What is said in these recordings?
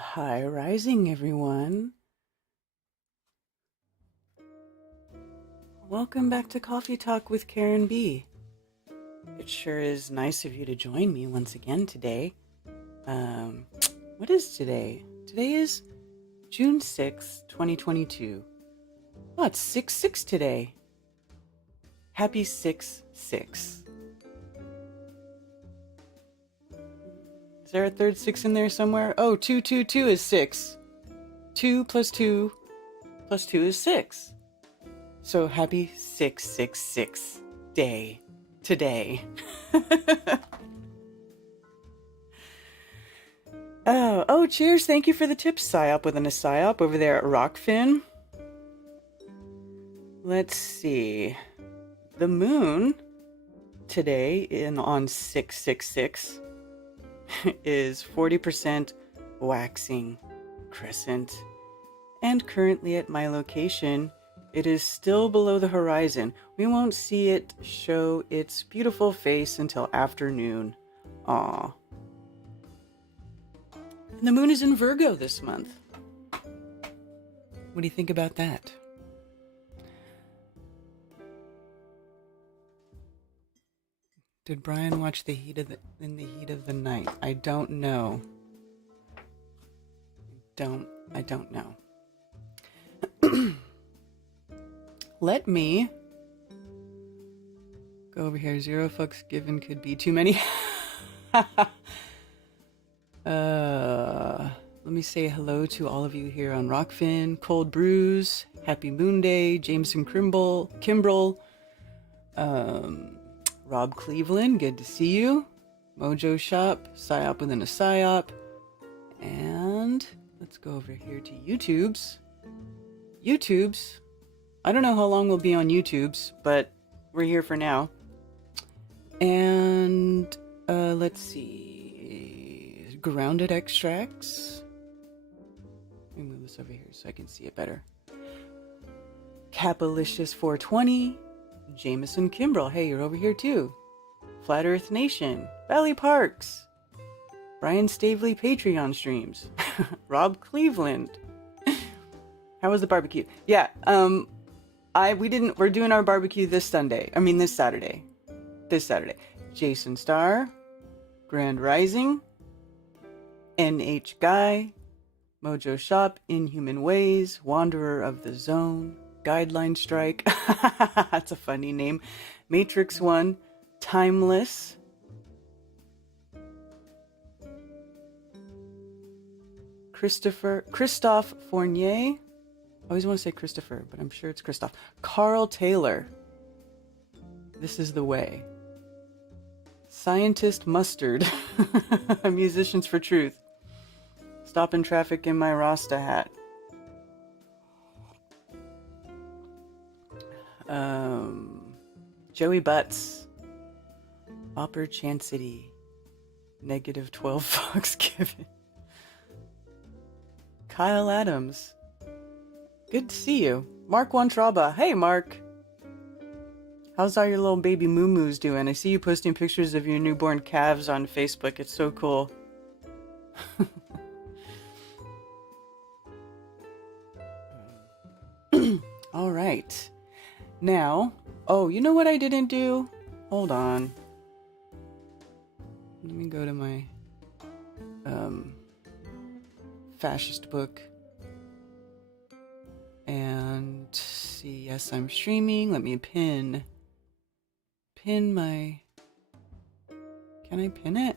High rising, everyone. Welcome back to Coffee Talk with Karen B. It sure is nice of you to join me once again today. What is today? Today is June 6th, 2022. Oh, it's 6-6 today. Happy 6-6. Is there a third 6 in there somewhere? Oh, 2 is 6. 2 plus 2 plus 2 is 6. So happy 666 day today. Oh, cheers. Thank you for the tips, PsyOp within a PsyOp over there at Rockfin. Let's see. The moon today on 666 is 40% waxing crescent. And currently at my location, it is still below the horizon. We won't see it show its beautiful face until afternoon. Aww. And the moon is in Virgo this month. What do you think about that? Did Brian watch In the Heat of the Night? I don't know. I don't know. Let me go over here. 0 fucks given could be too many. Let me say hello to all of you here on Rockfin, Cold Brews, Happy Moonday, Jameson Kimbrell, Rob Cleveland, good to see you, Mojo Shop, PsyOp within a PsyOp, and let's go over here to YouTube's. I don't know how long we'll be on YouTube's, but we're here for now. And let's see, Grounded Extracts. Let me move this over here so I can see it better. Capalicious 420, Jameson Kimbrell. Hey, you're over here too. Flat Earth Nation, Valley Parks, Brian Stavely Patreon streams, Rob Cleveland. How was the barbecue? Yeah, we're doing our barbecue this Saturday. Jason Starr, Grand Rising, NH Guy, Mojo Shop, Inhuman Ways, Wanderer of the Zone, Guideline Strike, that's a funny name, Matrix 1, Timeless, Christophe Fournier, I always want to say Christopher, but I'm sure it's Christoph. Carl Taylor, This is the Way, Scientist Mustard, Musicians for Truth, Stopping Traffic in My Rasta Hat, Joey Butts, Opper Chancity, -12 fucks given, Kyle Adams, good to see you, Mark Wantraba. Hey Mark, how's all your little baby moo-moos doing? I see you posting pictures of your newborn calves on Facebook. It's so cool. All right. Now, oh, you know what I didn't do? Hold on. Let me go to my fascist book and see. Yes, I'm streaming. Let me pin my... Can I pin it?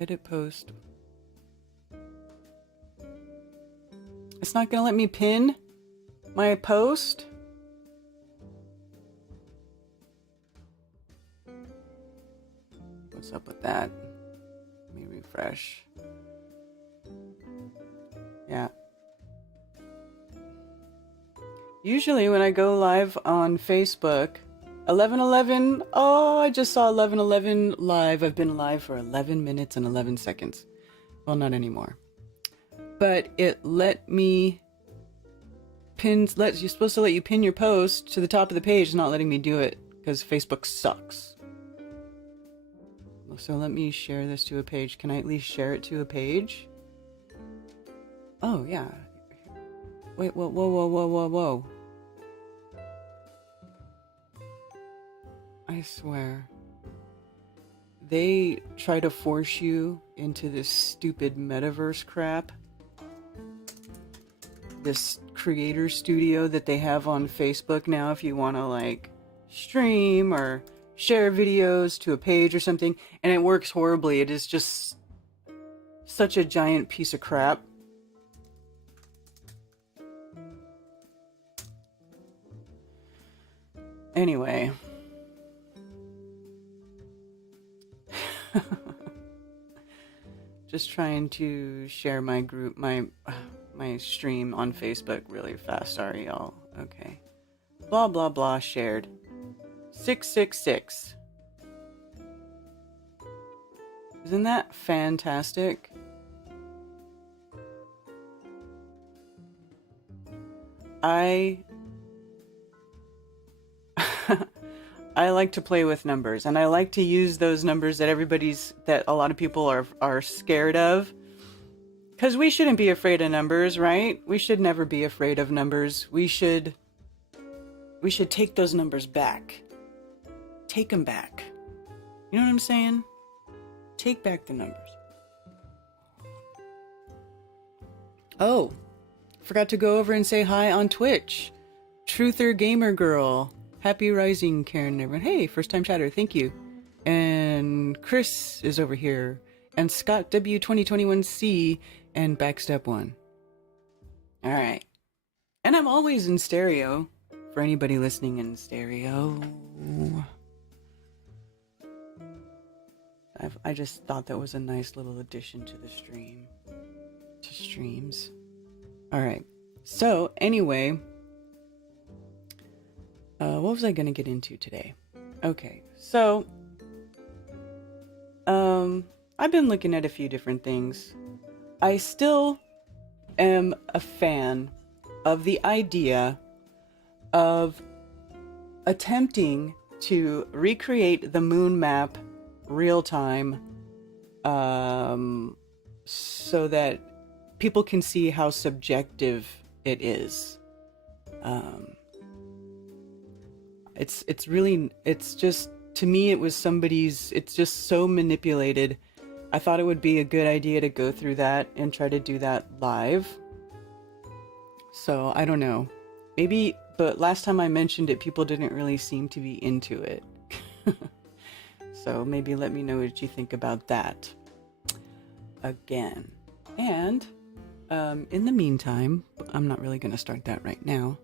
Edit post. It's not gonna let me pin my post? What's up with that? Let me refresh. Yeah. Usually when I go live on Facebook, 11:11, oh, I just saw 11:11 live. I've been live for 11 minutes and 11 seconds. Well, not anymore. But it let me you're supposed to let you pin your post to the top of the page. It's not letting me do it because Facebook sucks. So let me share this to a page. Can I at least share it to a page? Oh, yeah. Wait, whoa, whoa, whoa, whoa, whoa, whoa. I swear. They try to force you into this stupid metaverse crap. This creator studio that they have on Facebook now if you want to like stream or share videos to a page or something, and it works horribly. It is just such a giant piece of crap. Anyway. Just trying to share my group, my stream on Facebook really fast. Sorry, y'all. Okay. Blah, blah, blah, shared. 666. Isn't that fantastic? I like to play with numbers, and I like to use those numbers that that a lot of people are scared of. Because we shouldn't be afraid of numbers, right? We should never be afraid of numbers. We should take those numbers back. Take them back. You know what I'm saying? Take back the numbers. Oh, forgot to go over and say hi on Twitch. Truther Gamer Girl. Happy Rising, Karen and everyone. Hey, first time chatter, thank you. And Chris is over here. And Scott W2021C and Backstep1. Alright. And I'm always in stereo. For anybody listening in stereo. I just thought that was a nice little addition to the stream. To streams. Alright. So, anyway. What was I going to get into today? Okay, so I've been looking at a few different things. I still am a fan of the idea of attempting to recreate the moon map real time, so that people can see how subjective it is. It's just, to me, it's just so manipulated. I thought it would be a good idea to go through that and try to do that live. So, I don't know. Maybe, but last time I mentioned it, people didn't really seem to be into it. So, maybe let me know what you think about that. Again. And, in the meantime, I'm not really going to start that right now.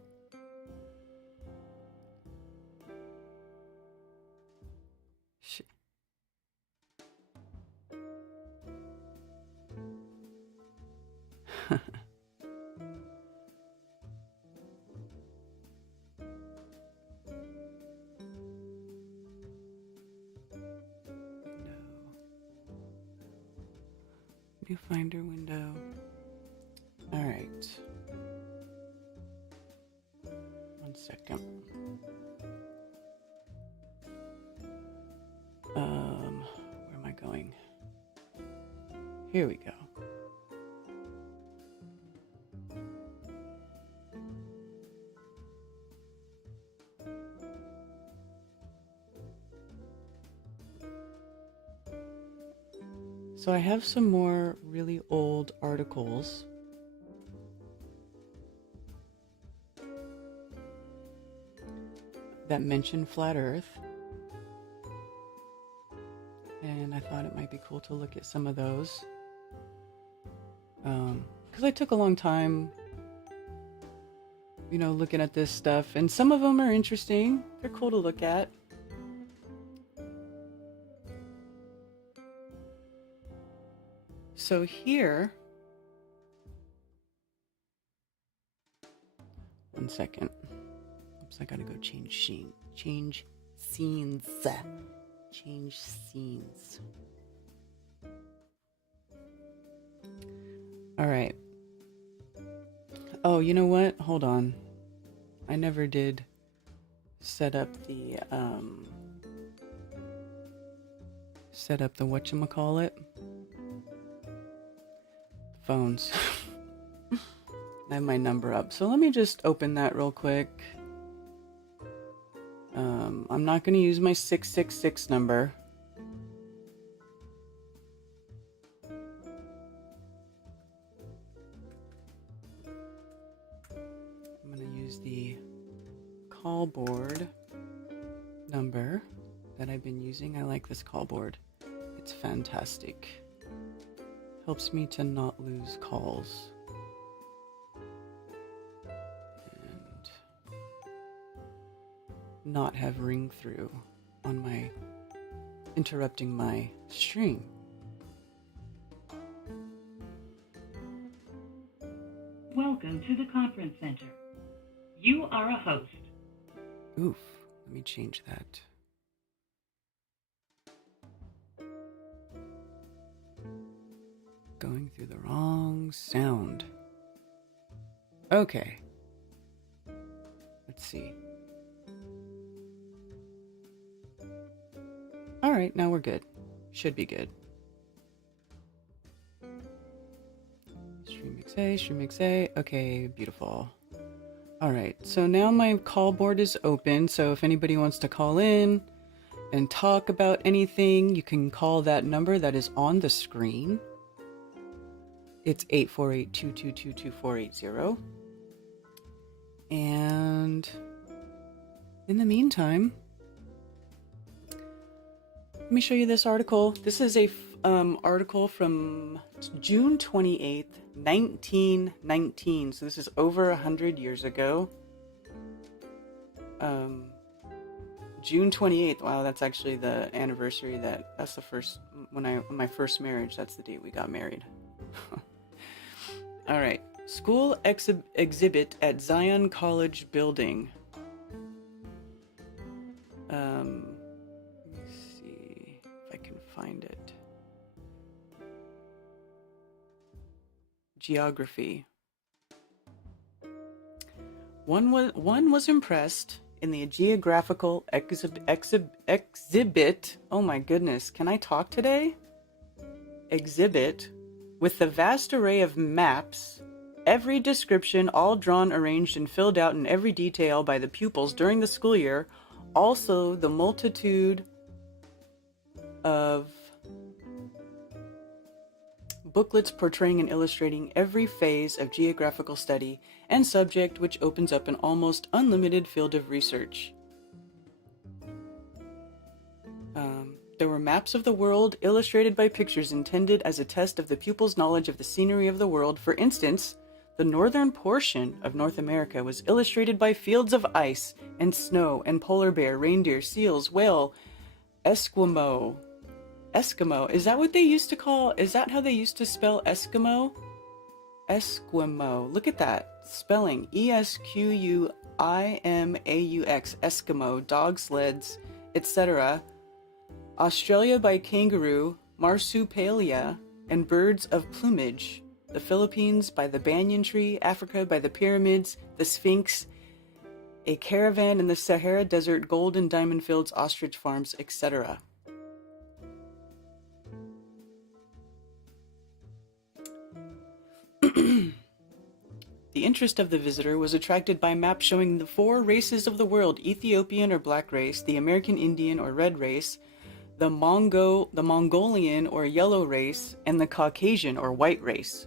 Viewfinder window. All right. One second. Where am I going? Here we go. So I have some more really old articles. That mention flat Earth. And I thought it might be cool to look at some of those. Because I took a long time, looking at this stuff. And some of them are interesting. They're cool to look at. So here, one second. Oops, I gotta go change scenes. Change scenes. All right. Oh, you know what? Hold on. I never did set up the set up the whatchamacallit. Phones. I have my number up. So let me just open that real quick. I'm not going to use my 666 number. I'm going to use the call board number that I've been using. I like this call board. It's fantastic. Helps me to not lose calls. Not have ring through on my interrupting my stream. Welcome to the conference center. You are a host. Oof, let me change that. Going through the wrong sound. Okay. Let's see. All right, now we're good. Should be good. Stream XA. Okay, beautiful. All right, so now my call board is open. So if anybody wants to call in and talk about anything, you can call that number that is on the screen. It's 848-222-2480. And in the meantime, let me show you this article. This is a article from June 28th, 1919. So this is over 100 years ago. June 28th. Wow, that's actually the anniversary. That's the first when my first marriage. That's the date we got married. All right. School exhibit at Zion College building. Let me see if I can find it. Geography. One was impressed in the geographical exhibit. Oh my goodness, can I talk today? Exhibit with the vast array of maps, every description, all drawn, arranged, and filled out in every detail by the pupils during the school year. Also, the multitude of booklets portraying and illustrating every phase of geographical study and subject, which opens up an almost unlimited field of research. There were maps of the world illustrated by pictures intended as a test of the pupils' knowledge of the scenery of the world. For instance, the northern portion of North America was illustrated by fields of ice and snow and polar bear, reindeer, seals, whale, Eskimo. Is that what they used to call? Is that how they used to spell Eskimo? Esquimaux. Look at that spelling. Esquimaux. Eskimo. Dog sleds, etc. Australia by kangaroo, marsupialia, and birds of plumage. The Philippines by the banyan tree. Africa by the pyramids, the Sphinx, a caravan in the Sahara Desert, gold and diamond fields, ostrich farms, etc. The interest of the visitor was attracted by maps showing the 4 races of the world: Ethiopian or black race, the American Indian or red race, the Mongolian or yellow race, and the Caucasian or white race.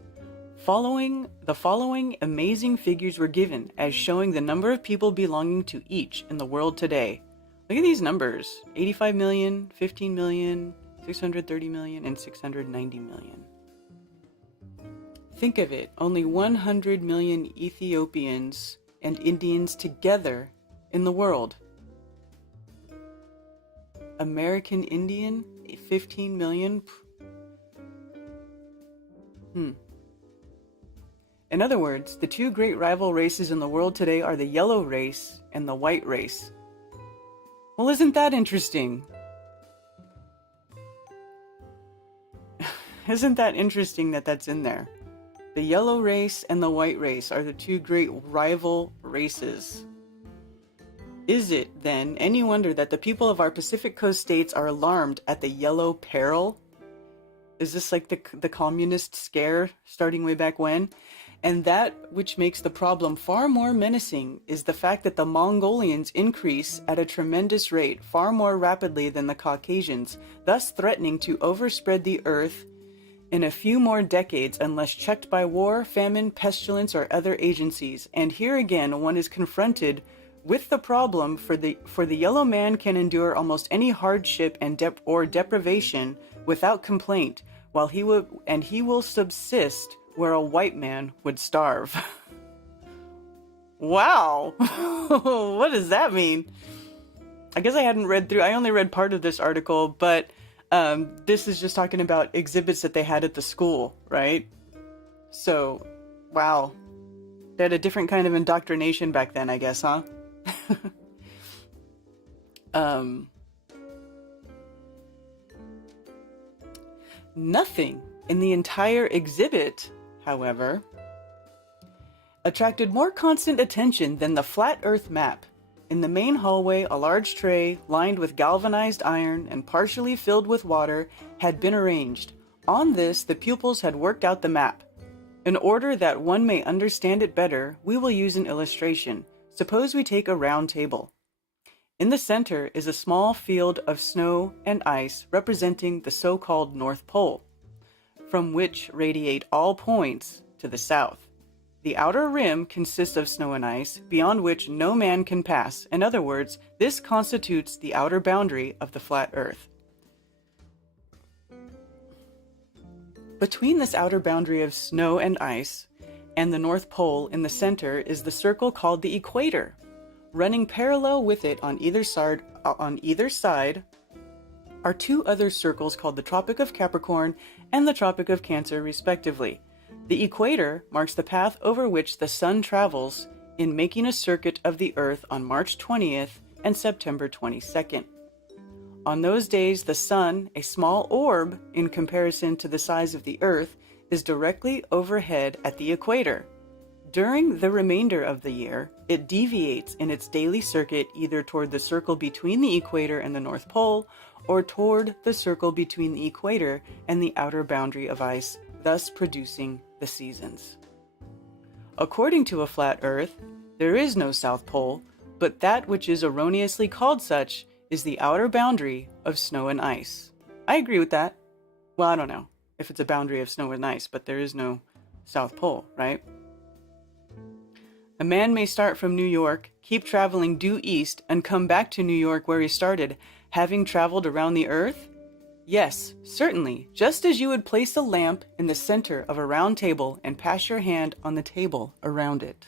The following amazing figures were given as showing the number of people belonging to each in the world today. Look at these numbers: 85 million, 15 million, 630 million, and 690 million. Think of it, only 100 million Ethiopians and Indians together in the world. American Indian, 15 million. In other words, the 2 great rival races in the world today are the yellow race and the white race. Well, isn't that interesting? Isn't that interesting that that's in there? The yellow race and the white race are the 2 great rival races. Is it, then, any wonder that the people of our Pacific Coast states are alarmed at the yellow peril? Is this like the communist scare starting way back when? And that which makes the problem far more menacing is the fact that the Mongolians increase at a tremendous rate, far more rapidly than the Caucasians, thus threatening to overspread the earth in a few more decades unless checked by war, famine, pestilence, or other agencies. And here again, one is confronted with the problem for the yellow man can endure almost any hardship and deprivation without complaint, while he will subsist where a white man would starve. Wow. What does that mean? I guess I only read part of this article, but this is just talking about exhibits that they had at the school, right? So, wow. They had a different kind of indoctrination back then, I guess, huh? Nothing in the entire exhibit, however, attracted more constant attention than the flat Earth map. In the main hallway, a large tray, lined with galvanized iron and partially filled with water, had been arranged. On this, the pupils had worked out the map. In order that one may understand it better, we will use an illustration. Suppose we take a round table. In the center is a small field of snow and ice representing the so-called North Pole, from which radiate all points to the south. The outer rim consists of snow and ice, beyond which no man can pass. In other words, this constitutes the outer boundary of the flat Earth. Between this outer boundary of snow and ice and the North Pole in the center is the circle called the equator. Running parallel with it on either side are two other circles called the Tropic of Capricorn and the Tropic of Cancer, respectively. The equator marks the path over which the sun travels in making a circuit of the Earth on March 20th and September 22nd. On those days, the sun, a small orb in comparison to the size of the Earth, is directly overhead at the equator. During the remainder of the year, it deviates in its daily circuit either toward the circle between the equator and the North Pole, or toward the circle between the equator and the outer boundary of ice, thus producing the seasons. According to a flat Earth, there is no South Pole, but that which is erroneously called such is the outer boundary of snow and ice. I agree with that. Well, I don't know if it's a boundary of snow and ice, but there is no South Pole, right? A man may start from New York, keep traveling due east, and come back to New York where he started, having traveled around the Earth? Yes, certainly, just as you would place a lamp in the center of a round table and pass your hand on the table around it.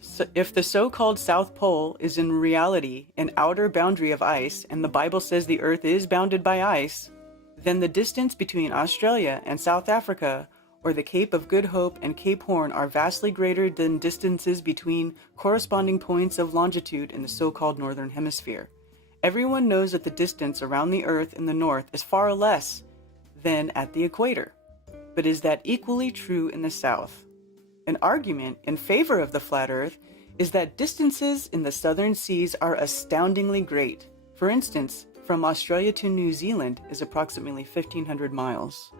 So if the so-called South Pole is in reality an outer boundary of ice, and the Bible says the Earth is bounded by ice, then the distance between Australia and South Africa, or the Cape of Good Hope and Cape Horn, are vastly greater than distances between corresponding points of longitude in the so-called Northern Hemisphere. Everyone knows that the distance around the Earth in the north is far less than at the equator. But is that equally true in the south? An argument in favor of the flat Earth is that distances in the southern seas are astoundingly great. For instance, from Australia to New Zealand is approximately 1,500 miles.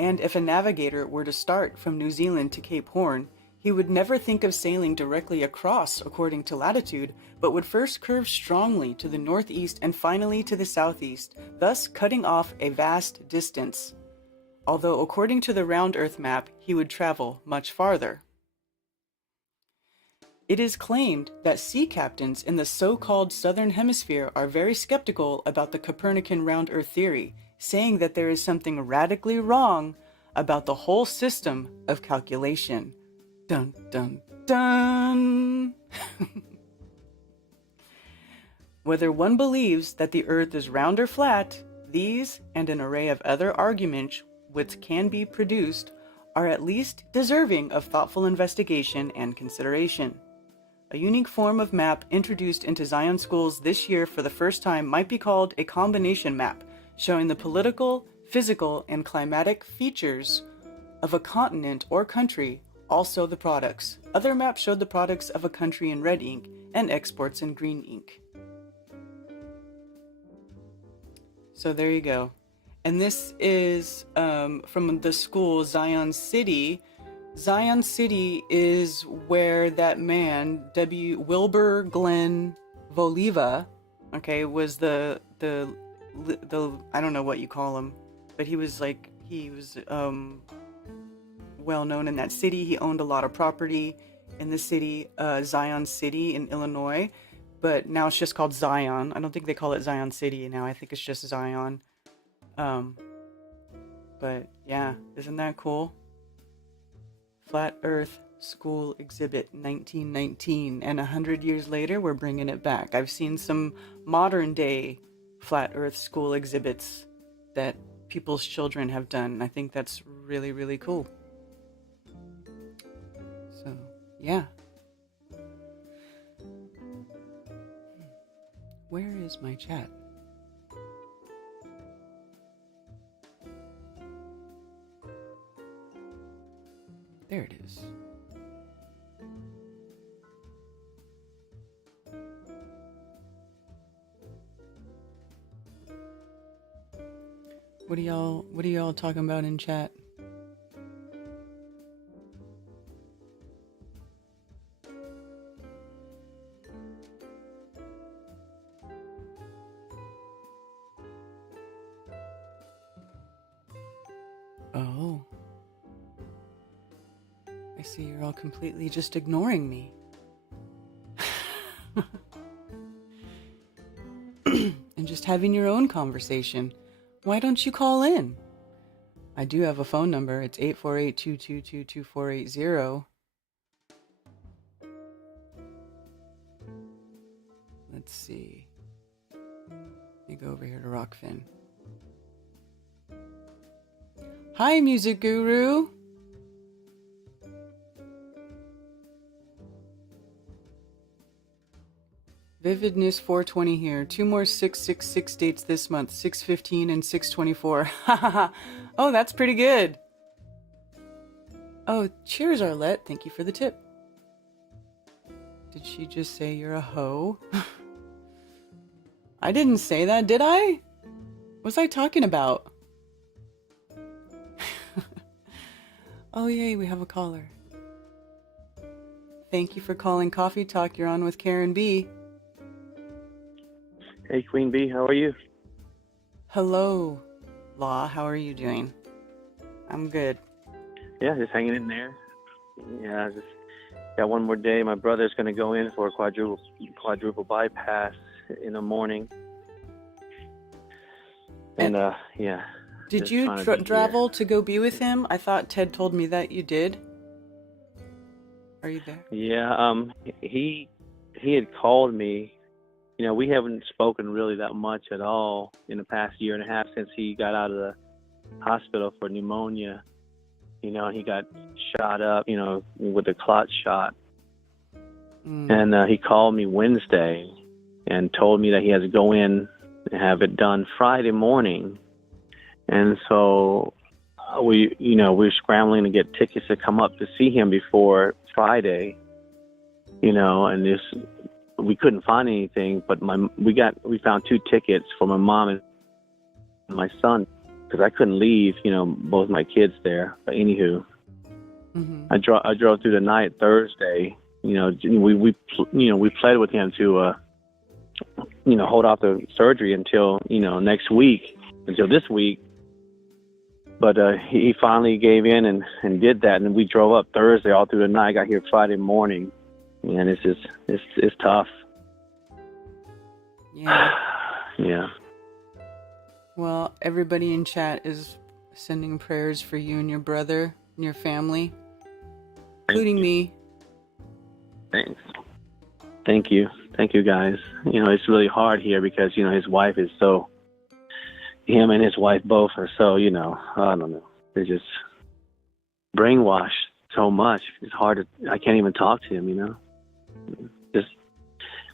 And if a navigator were to start from New Zealand to Cape Horn, he would never think of sailing directly across according to latitude, but would first curve strongly to the northeast and finally to the southeast, thus cutting off a vast distance. Although according to the round Earth map, he would travel much farther. It is claimed that sea captains in the so-called Southern Hemisphere are very skeptical about the Copernican round Earth theory, saying that there is something radically wrong about the whole system of calculation. Dun, dun, dun! Whether one believes that the Earth is round or flat, these and an array of other arguments which can be produced are at least deserving of thoughtful investigation and consideration. A unique form of map introduced into Zion schools this year for the first time might be called a combination map, showing the political, physical, and climatic features of a continent or country, also the products. Other maps showed the products of a country in red ink and exports in green ink. So there you go. And this is from the school Zion City. Zion City is where that man, Wilbur Glenn Voliva, okay, was the I don't know what you call him, but he was well known in that city. He owned a lot of property in the city, Zion City in Illinois, but now it's just called Zion. I don't think they call it Zion City now. I think it's just Zion. But yeah, isn't that cool? Flat Earth School Exhibit 1919, and 100 years later we're bringing it back. I've seen some modern day Flat Earth School exhibits that people's children have done, and I think that's really, really cool. So yeah, where is my chat? There it is. What are y'all talking about in chat? Oh. I see you're all completely just ignoring me. And just having your own conversation. Why don't you call in? I do have a phone number. It's 848-222-2480. Let's see. Let me go over here to Rockfin. Hi, Music Guru. Vividness 420 here. 2 more 666 dates this month. 615 and 624. Oh, that's pretty good. Oh, cheers, Arlette. Thank you for the tip. Did she just say you're a hoe? I didn't say that, did I? What was I talking about? Oh, yay, we have a caller. Thank you for calling Coffee Talk. You're on with Karen B. Hey, Queen Bee, how are you? Hello, Law. How are you doing? I'm good. Yeah, just hanging in there. Yeah, just got one more day. My brother's going to go in for a quadruple bypass in the morning. And yeah. Did you travel to go be with him? I thought Ted told me that you did. Are you there? Yeah, he had called me. You know, we haven't spoken really that much at all in the past year and a half since he got out of the hospital for pneumonia. You know, he got shot up, you know, with a clot shot. And he called me Wednesday and told me that he has to go in and have it done Friday morning. And so we're scrambling to get tickets to come up to see him before Friday, you know, and we couldn't find anything, but we found 2 tickets for my mom and my son, because I couldn't leave, you know, both my kids there. But anywho, I drove through the night Thursday. You know, we played with him to hold off the surgery until next week, until this week. But he finally gave in and did that, and we drove up Thursday all through the night. Got here Friday morning, and it's tough. Yeah. Yeah. Well, everybody in chat is sending prayers for you and your brother and your family, including me. Thanks. Thank you, guys. You know, it's really hard here because his wife is so. Him and his wife both are so, I don't know. They're just brainwashed so much. It's hard I can't even talk to him, Just,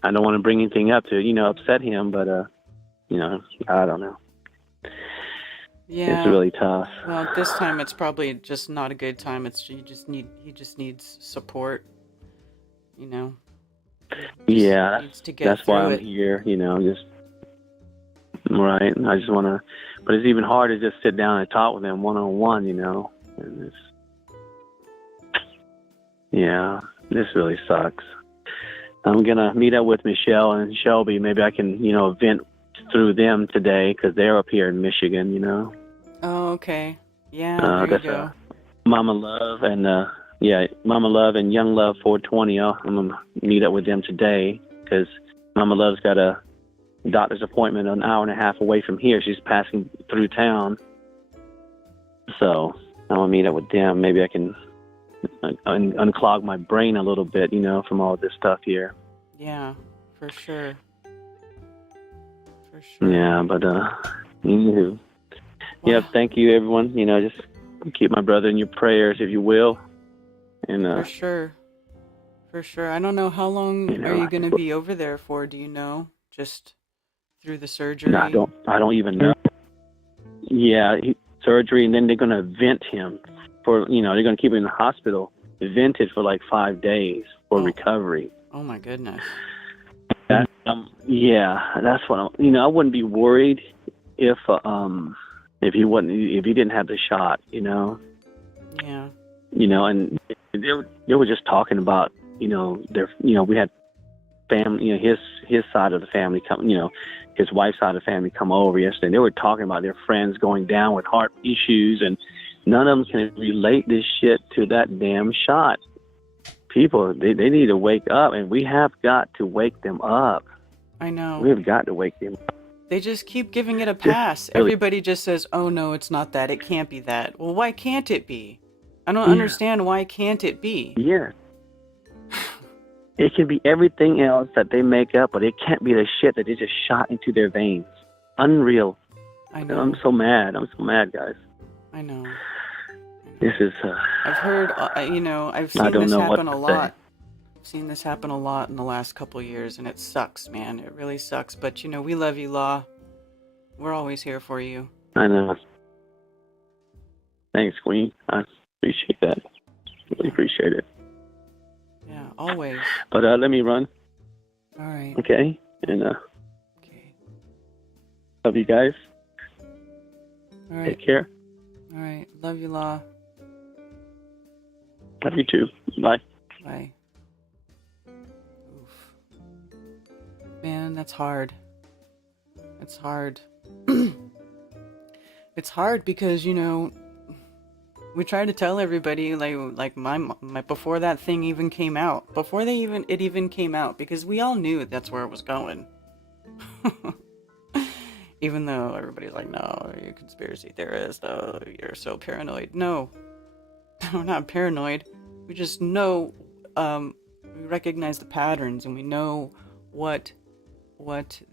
I don't want to bring anything up to, upset him, but, I don't know. It's Yeah. really tough. Well, this time it's probably just not a good time. He just needs support, you know. He just Yeah, needs to get that's why through I'm it. here. Just right. I just want to, but it's even harder to just sit down and talk with them one on one. And yeah, this really sucks. I'm gonna meet up with Michelle and Shelby. Maybe I can, vent through them today because they're up here in Michigan. Oh, okay. Yeah, there you That's go. Mama Love and Mama Love and Young Love 420. I'm gonna meet up with them today because Mama Love's got a doctor's appointment an hour and a half away from here. She's passing through town, so I'm gonna meet up with them. Maybe I can unclog my brain a little bit, from all this stuff here. Yeah, for sure. For sure. Yeah, but anywho. Wow. Yep. Thank you, everyone. Just keep my brother in your prayers, if you will. And For sure. For sure. I don't know, how long are you going to be over there for? Do you know? Just through the surgery? No, I don't even know. Yeah, surgery, and then they're going to vent him for, they're going to keep him in the hospital, vented for like 5 days for recovery. Oh my goodness. Yeah, that's what I wouldn't be worried if he didn't have the shot, Yeah. And they were just talking about, we had family, his side of the family come, his wife's side of the family come over yesterday. And they were talking about their friends going down with heart issues, and none of them can relate this shit to that damn shot. People, they need to wake up, and we have got to wake them up. I know. We've got to wake them up. They just keep giving it a pass. Everybody just says, oh no, it's not that. It can't be that. Well, why can't it be? I don't understand. Why can't it be? Yeah. It can be everything else that they make up, but it can't be the shit that they just shot into their veins. Unreal. I know. I'm so mad, guys. I know. This is... I've heard, I've seen this happen a lot. I've seen this happen a lot in the last couple of years, and it sucks, man. It really sucks. But, we love you, Law. We're always here for you. I know. Thanks, Queen. I appreciate that. Really appreciate it. Yeah, always. But let me run. All right. Okay? And okay. Love you guys. All right. Take care. All right. Love you, Law. Love you too. Bye. Bye. Oof. Man, that's hard. It's hard. It's hard because, we try to tell everybody, like my before that thing even came out, before it even came out, because we all knew that's where it was going. Even though everybody's like, no, you're a conspiracy theorist, oh, you're so paranoid. No, we're not paranoid. We just know, we recognize the patterns, and we know what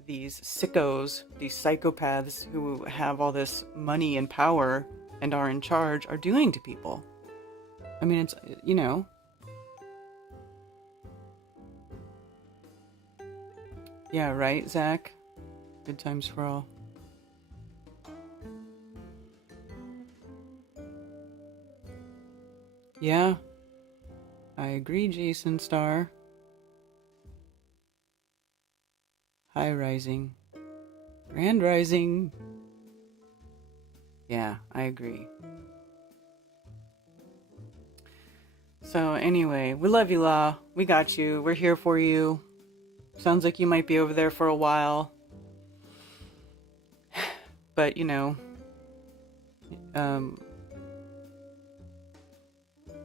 these sickos, these psychopaths who have all this money and power and are in charge are doing to people. I mean, it's, Yeah, right, Zach? Good times for all. Yeah, I agree, Jason Starr. High Rising. Grand Rising. Yeah, I agree. So anyway, we love you, Law. We got you. We're here for you. Sounds like you might be over there for a while. But,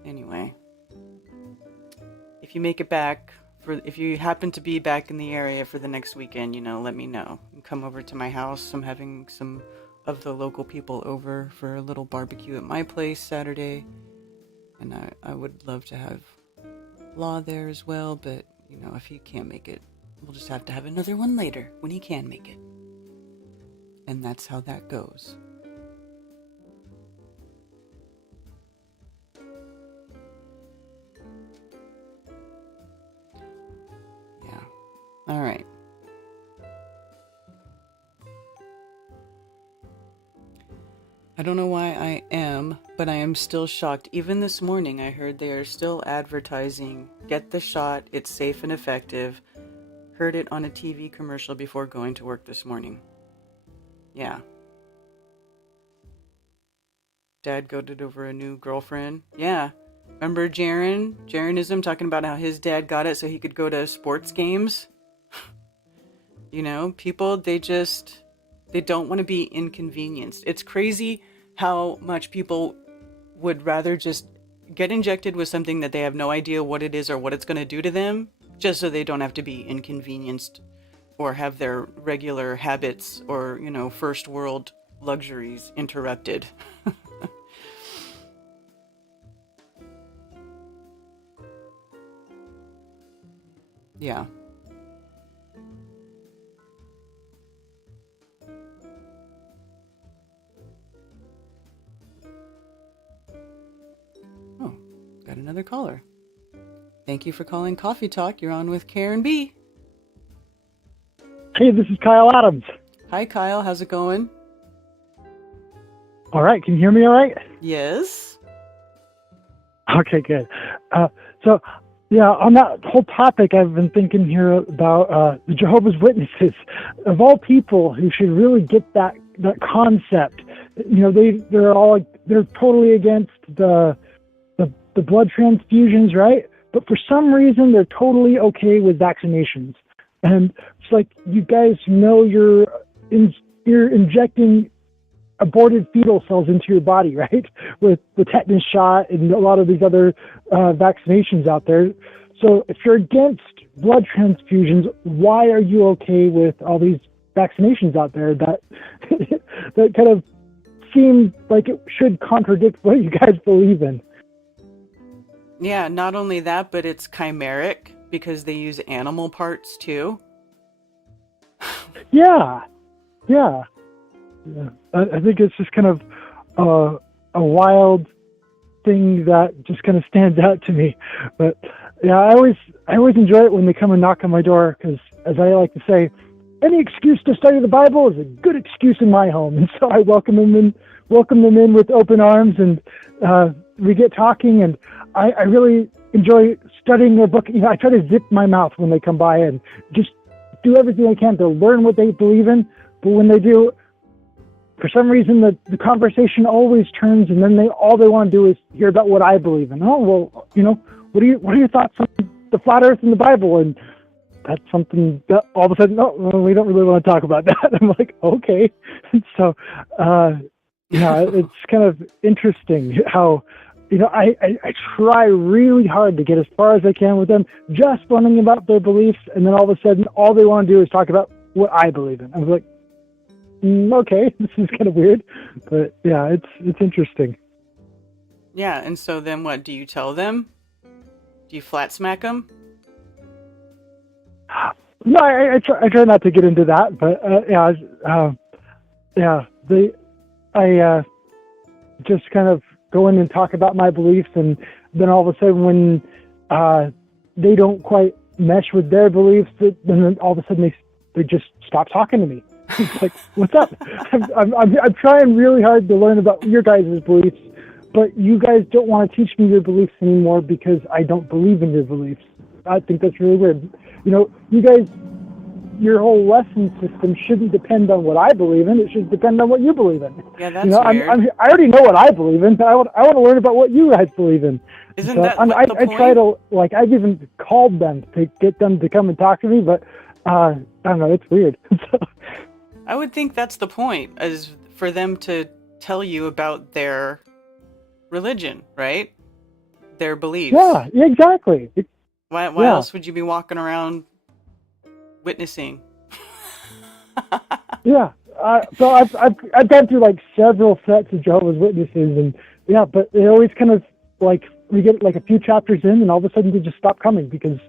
anyway. If you make it back, if you happen to be back in the area for the next weekend, let me know. Come over to my house. I'm having some of the local people over for a little barbecue at my place Saturday. And I would love to have Law there as well, but, if he can't make it, we'll just have to have another one later when he can make it. And that's how that goes. Yeah. All right. I don't know why I am, but I am still shocked. Even this morning, I heard they are still advertising, get the shot, it's safe and effective. Heard it on a TV commercial before going to work this morning. Yeah. Dad goaded over a new girlfriend. Yeah. Remember Jaronism talking about how his dad got it so he could go to sports games? You know, people, they don't want to be inconvenienced. It's crazy how much people would rather just get injected with something that they have no idea what it is or what it's going to do to them, just so they don't have to be inconvenienced or have their regular habits or, first world luxuries interrupted. Yeah. Oh, got another caller. Thank you for calling Coffee Talk. You're on with Karen B. Hey, this is Kyle Adams. Hi, Kyle. How's it going? All right. Can you hear me all right? Yes. Okay, good. So, on that whole topic, I've been thinking here about the Jehovah's Witnesses. Of all people who should really get that concept, they're totally against the blood transfusions, right? But for some reason, they're totally okay with vaccinations. And it's like, you guys know you're injecting aborted fetal cells into your body, right? With the tetanus shot and a lot of these other vaccinations out there. So if you're against blood transfusions, why are you okay with all these vaccinations out there that that kind of seem like it should contradict what you guys believe in? Yeah, not only that, but it's chimeric because they use animal parts too. Yeah. I think it's just kind of a wild thing that just kind of stands out to me. But yeah, I always enjoy it when they come and knock on my door, because, as I like to say, any excuse to study the Bible is a good excuse in my home, and so I welcome them in with open arms, and we get talking, and I really enjoy studying their book. I try to zip my mouth when they come by and just do everything I can to learn what they believe in. But when they do, for some reason, the conversation always turns, and then all they want to do is hear about what I believe in. Oh, well, what are your thoughts on the flat Earth in the Bible? And that's something that all of a sudden, no, we don't really want to talk about that. I'm like, okay. So, it's kind of interesting how, I try really hard to get as far as I can with them, just learning about their beliefs, and then all of a sudden, all they want to do is talk about what I believe in. I was like, okay, this is kind of weird, but yeah, it's interesting. Yeah, and so then what? Do you tell them? Do you flat smack them? No, I try not to get into that, but I just kind of go in and talk about my beliefs, and then all of a sudden when they don't quite mesh with their beliefs, then all of a sudden they just stop talking to me. It's like, what's up? I'm trying really hard to learn about your guys' beliefs, but you guys don't want to teach me your beliefs anymore because I don't believe in your beliefs. I think that's really weird. You guys, your whole lesson system shouldn't depend on what I believe in. It should depend on what you believe in. Yeah, that's weird. I already know what I believe in, but I want to learn about what you guys believe in. Isn't so that the point? I try to, I've even called them to get them to come and talk to me, but I don't know, it's weird. I would think that's the point, is for them to tell you about their religion, right? Their beliefs. Yeah, exactly. Why else would you be walking around witnessing? Yeah. So I've gone through several sets of Jehovah's Witnesses, and yeah, but it always kind of we get a few chapters in, and all of a sudden they just stop coming because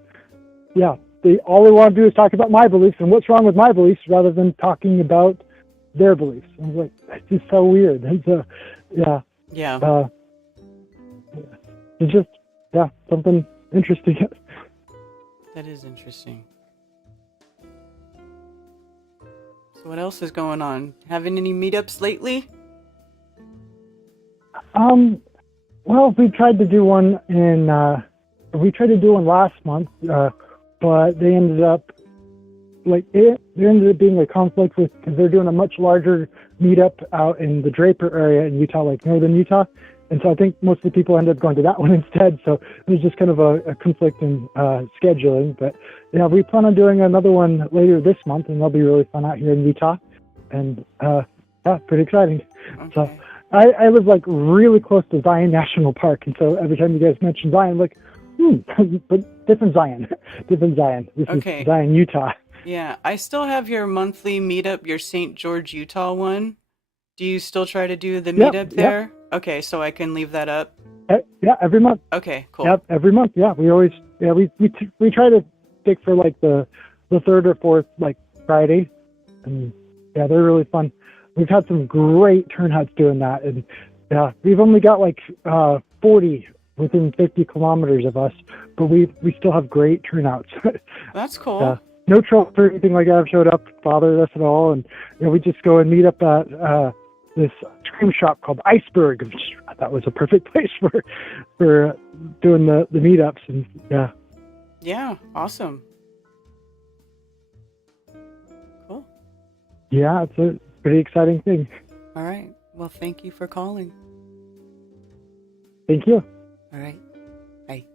all they want to do is talk about my beliefs and what's wrong with my beliefs rather than talking about their beliefs. I was like, that's just so weird. And so, it's just something interesting. That is interesting. So what else is going on? Having any meetups lately? Well, we tried to do one last month, but they ended up there ended up being a conflict because they're doing a much larger meetup out in the Draper area in Utah, like northern Utah. And so I think most of the people ended up going to that one instead. So it was just kind of a conflict in scheduling. But yeah, we plan on doing another one later this month, and that'll be really fun out here in Utah. And yeah, pretty exciting. Okay. So I live like really close to Zion National Park, and so every time you guys mention Zion, I'm like, but different Zion, different Zion. This Okay. is Zion, Utah. Yeah, I still have your monthly meetup, your St. George, Utah one. Do you still try to do the Yep, meetup there? Okay, so I can leave that up. Yeah, every month. Okay, cool. Yep, every month. Yeah, we always we try to stick for like the third or fourth like Friday, and yeah, they're really fun. We've had some great turnouts doing that, and yeah, we've only got like 40 within 50 kilometers of us, but we still have great turnouts. That's cool. Yeah. No trouble or anything like that have showed up to bother us at all, and we just go and meet up at this ice cream shop called Iceberg, which I thought was a perfect place for doing the meetups, and yeah. Yeah, awesome. Cool. Yeah, it's a pretty exciting thing. All right. Well, thank you for calling. Thank you. All right. Bye.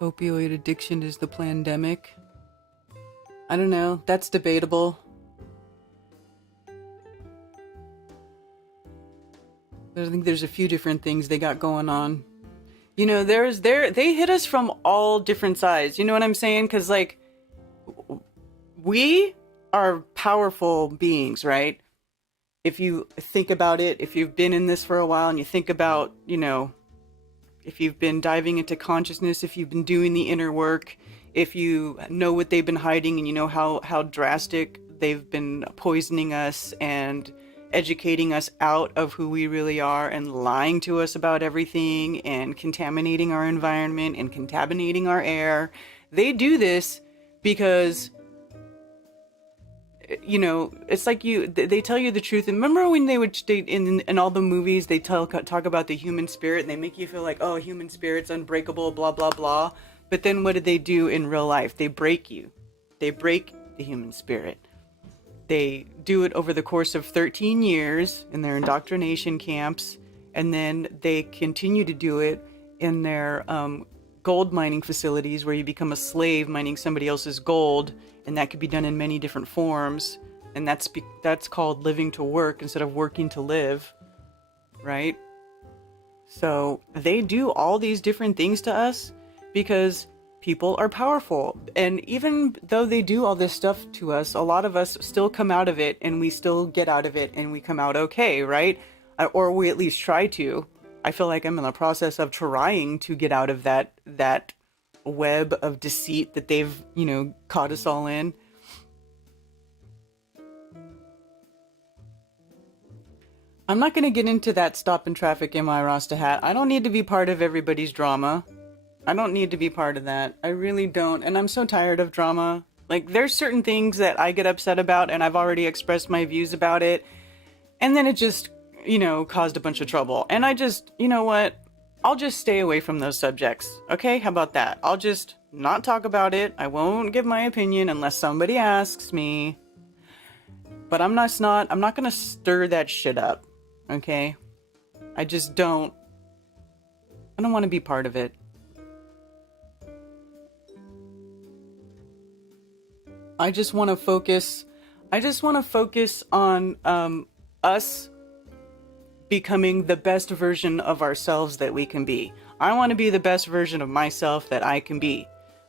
Opioid addiction is the pandemic. I don't know. That's debatable. I think there's a few different things they got going on. You know, they hit us from all different sides. You know what I'm saying? Because, like, we are powerful beings, right? If you think about it, if you've been in this for a while and you think about, you know, if you've been diving into consciousness, if you've been doing the inner work, if you know what they've been hiding and you know how drastic they've been poisoning us and educating us out of who we really are and lying to us about everything and contaminating our environment and contaminating our air. They do this because, you know, it's like they tell you the truth. And remember when they would in all the movies, they talk about the human spirit and they make you feel like, oh, human spirit's unbreakable, blah, blah, blah. But then what do they do in real life? They break you. They break the human spirit. They do it over the course of 13 years in their indoctrination camps. And then they continue to do it in their gold mining facilities where you become a slave mining somebody else's gold. And that could be done in many different forms. And that's called living to work instead of working to live, right? So they do all these different things to us because people are powerful. And even though they do all this stuff to us, a lot of us still come out of it and we still get out of it and we come out okay, right? Or we at least try to. I feel like I'm in the process of trying to get out of that web of deceit that they've, you know, caught us all in. I'm not going to get into that stop in traffic in my Rasta hat. I don't need to be part of everybody's drama. I don't need to be part of that. I really don't. And I'm so tired of drama. Like, there's certain things that I get upset about and I've already expressed my views about it. And then it just, you know, caused a bunch of trouble. And I just, you know what? I'll just stay away from those subjects. Okay? How about that? I'll just not talk about it. I won't give my opinion unless somebody asks me. But I'm not going to stir that shit up. Okay? I just don't. I don't want to be part of it. I just want to focus on us becoming the best version of ourselves that we can be. I want to be the best version of myself that I can be.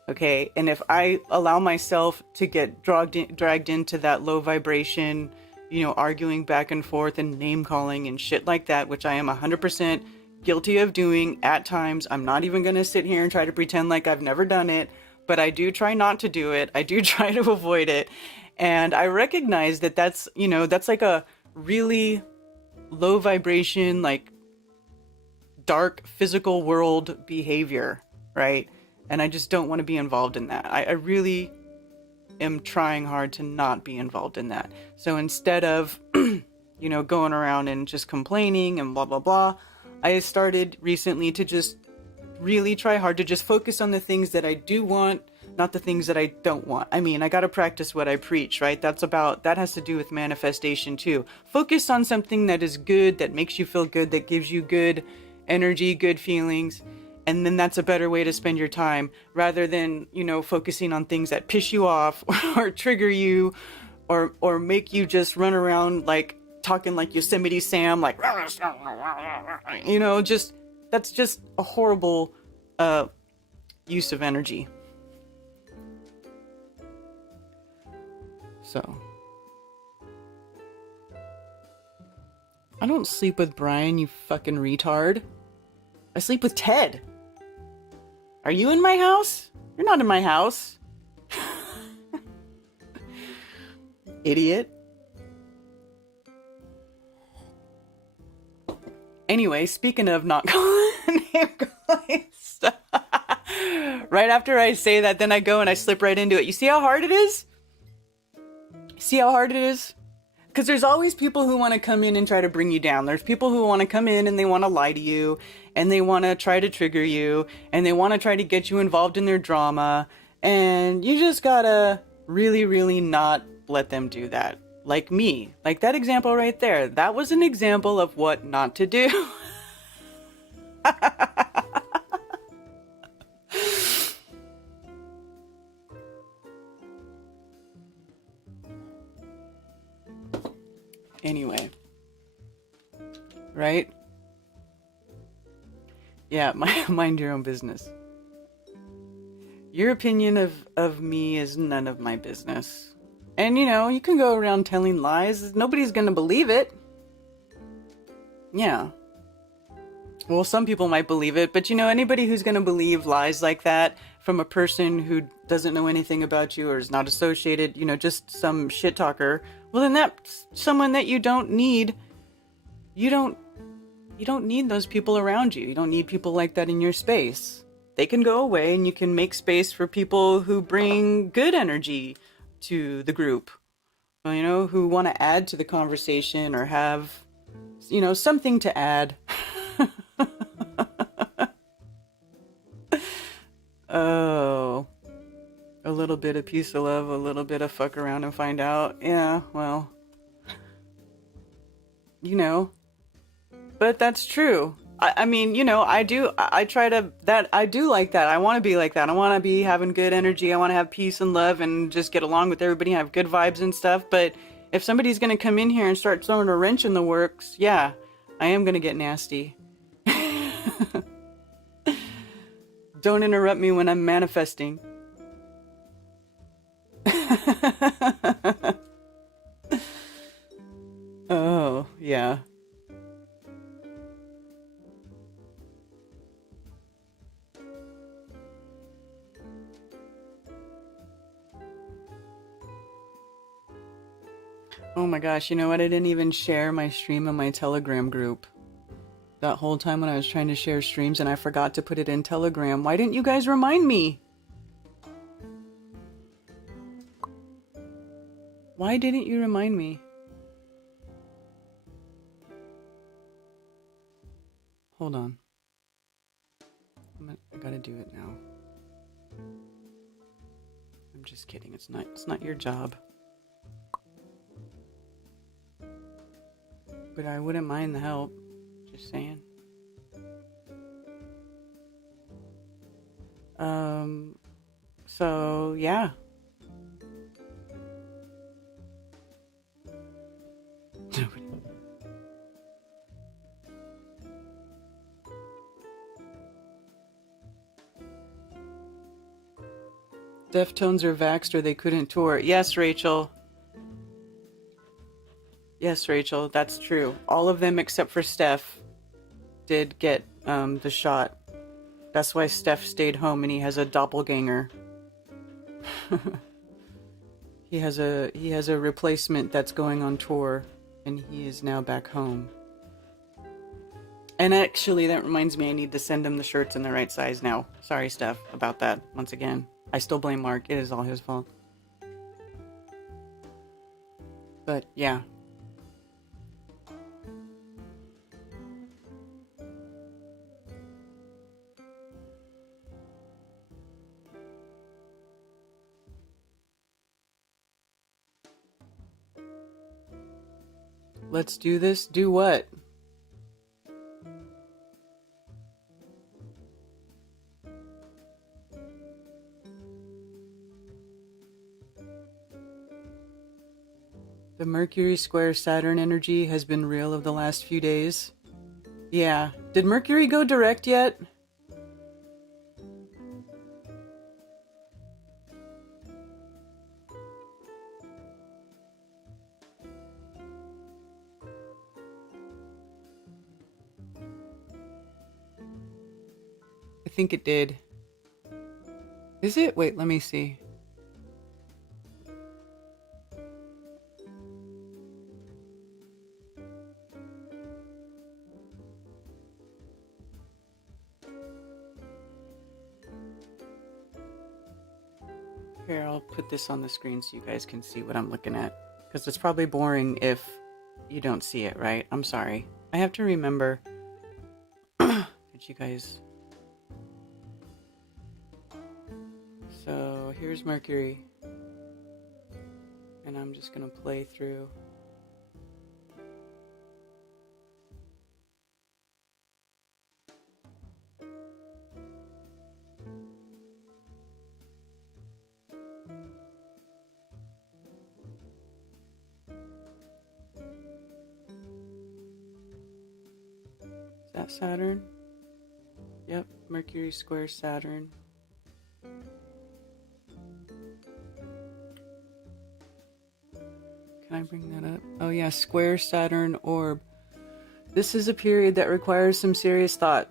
Okay? And if I allow myself to get dragged into that low vibration, you know, arguing back and forth and name calling and shit like that, which I am 100% guilty of doing at times. I'm not even going to sit here and try to pretend like I've never done it. But I do try not to do it. I do try to avoid it. And I recognize that that's, you know, that's like a really low vibration, like dark physical world behavior, right? And I just don't want to be involved in that. I really am trying hard to not be involved in that. So instead of, going around and just complaining and blah, blah, blah, I started recently to just really try hard to just focus on the things that I do want, not the things that I don't want. I mean, I got to practice what I preach, right? That has to do with manifestation too. Focus on something that is good, that makes you feel good, that gives you good energy, good feelings. And then that's a better way to spend your time rather than, focusing on things that piss you off or trigger you or make you just run around like talking like Yosemite Sam, like, that's just a horrible use of energy. So, I don't sleep with Brian, you fucking retard. I sleep with Ted. Are you in my house? You're not in my house. Idiot. Anyway, speaking of not name calling stuff, right after I say that, then I go and I slip right into it. You see how hard it is? See how hard it is? Because there's always people who want to come in and try to bring you down. There's people who want to come in and they want to lie to you, and they want to try to trigger you, and they want to try to get you involved in their drama. And you just gotta really, really not let them do that. Like me. Like that example right there. That was an example of what not to do. Anyway. Right? Yeah, mind your own business. Your opinion of me is none of my business. And, you can go around telling lies. Nobody's gonna believe it. Yeah. Well, some people might believe it, but, anybody who's gonna believe lies like that from a person who doesn't know anything about you or is not associated, just some shit talker, well, then that's someone that you don't need. You don't need those people around you. You don't need people like that in your space. They can go away and you can make space for people who bring good energy to the group. Who want to add to the conversation or have, something to add. Oh. A little bit of peace of love, a little bit of fuck around and find out. Yeah, well. But that's true. I mean, I do like that. I want to be like that. I want to be having good energy. I want to have peace and love and just get along with everybody and have good vibes and stuff. But if somebody's going to come in here and start throwing a wrench in the works, yeah, I am going to get nasty. Don't interrupt me when I'm manifesting. Oh, yeah. Oh my gosh, you know what? I didn't even share my stream on my Telegram group. That whole time when I was trying to share streams and I forgot to put it in Telegram. Why didn't you guys remind me? Why didn't you remind me? Hold on. I gotta do it now. I'm just kidding. It's not your job. But I wouldn't mind the help. Just saying. So yeah. Deftones are vaxxed or they couldn't tour. Yes, Rachel. Yes, Rachel, that's true. All of them except for Steph did get the shot. That's why Steph stayed home and he has a doppelganger. He has a replacement that's going on tour and he is now back home. And actually that reminds me I need to send him the shirts in the right size now. Sorry, Steph, about that once again. I still blame Mark. It is all his fault. But yeah. Let's do this. Do what? The Mercury square Saturn energy has been real of the last few days. Yeah. Did Mercury go direct yet? I think it did. Is it? Wait, let me see. Here, I'll put this on the screen so you guys can see what I'm looking at. Because it's probably boring if you don't see it, right? I'm sorry. I have to remember that you guys... So, here's Mercury. And I'm just going to play through. Is that Saturn? Yep, Mercury square Saturn. Can I bring that up? Oh yeah, square Saturn orb. This is a period that requires some serious thought.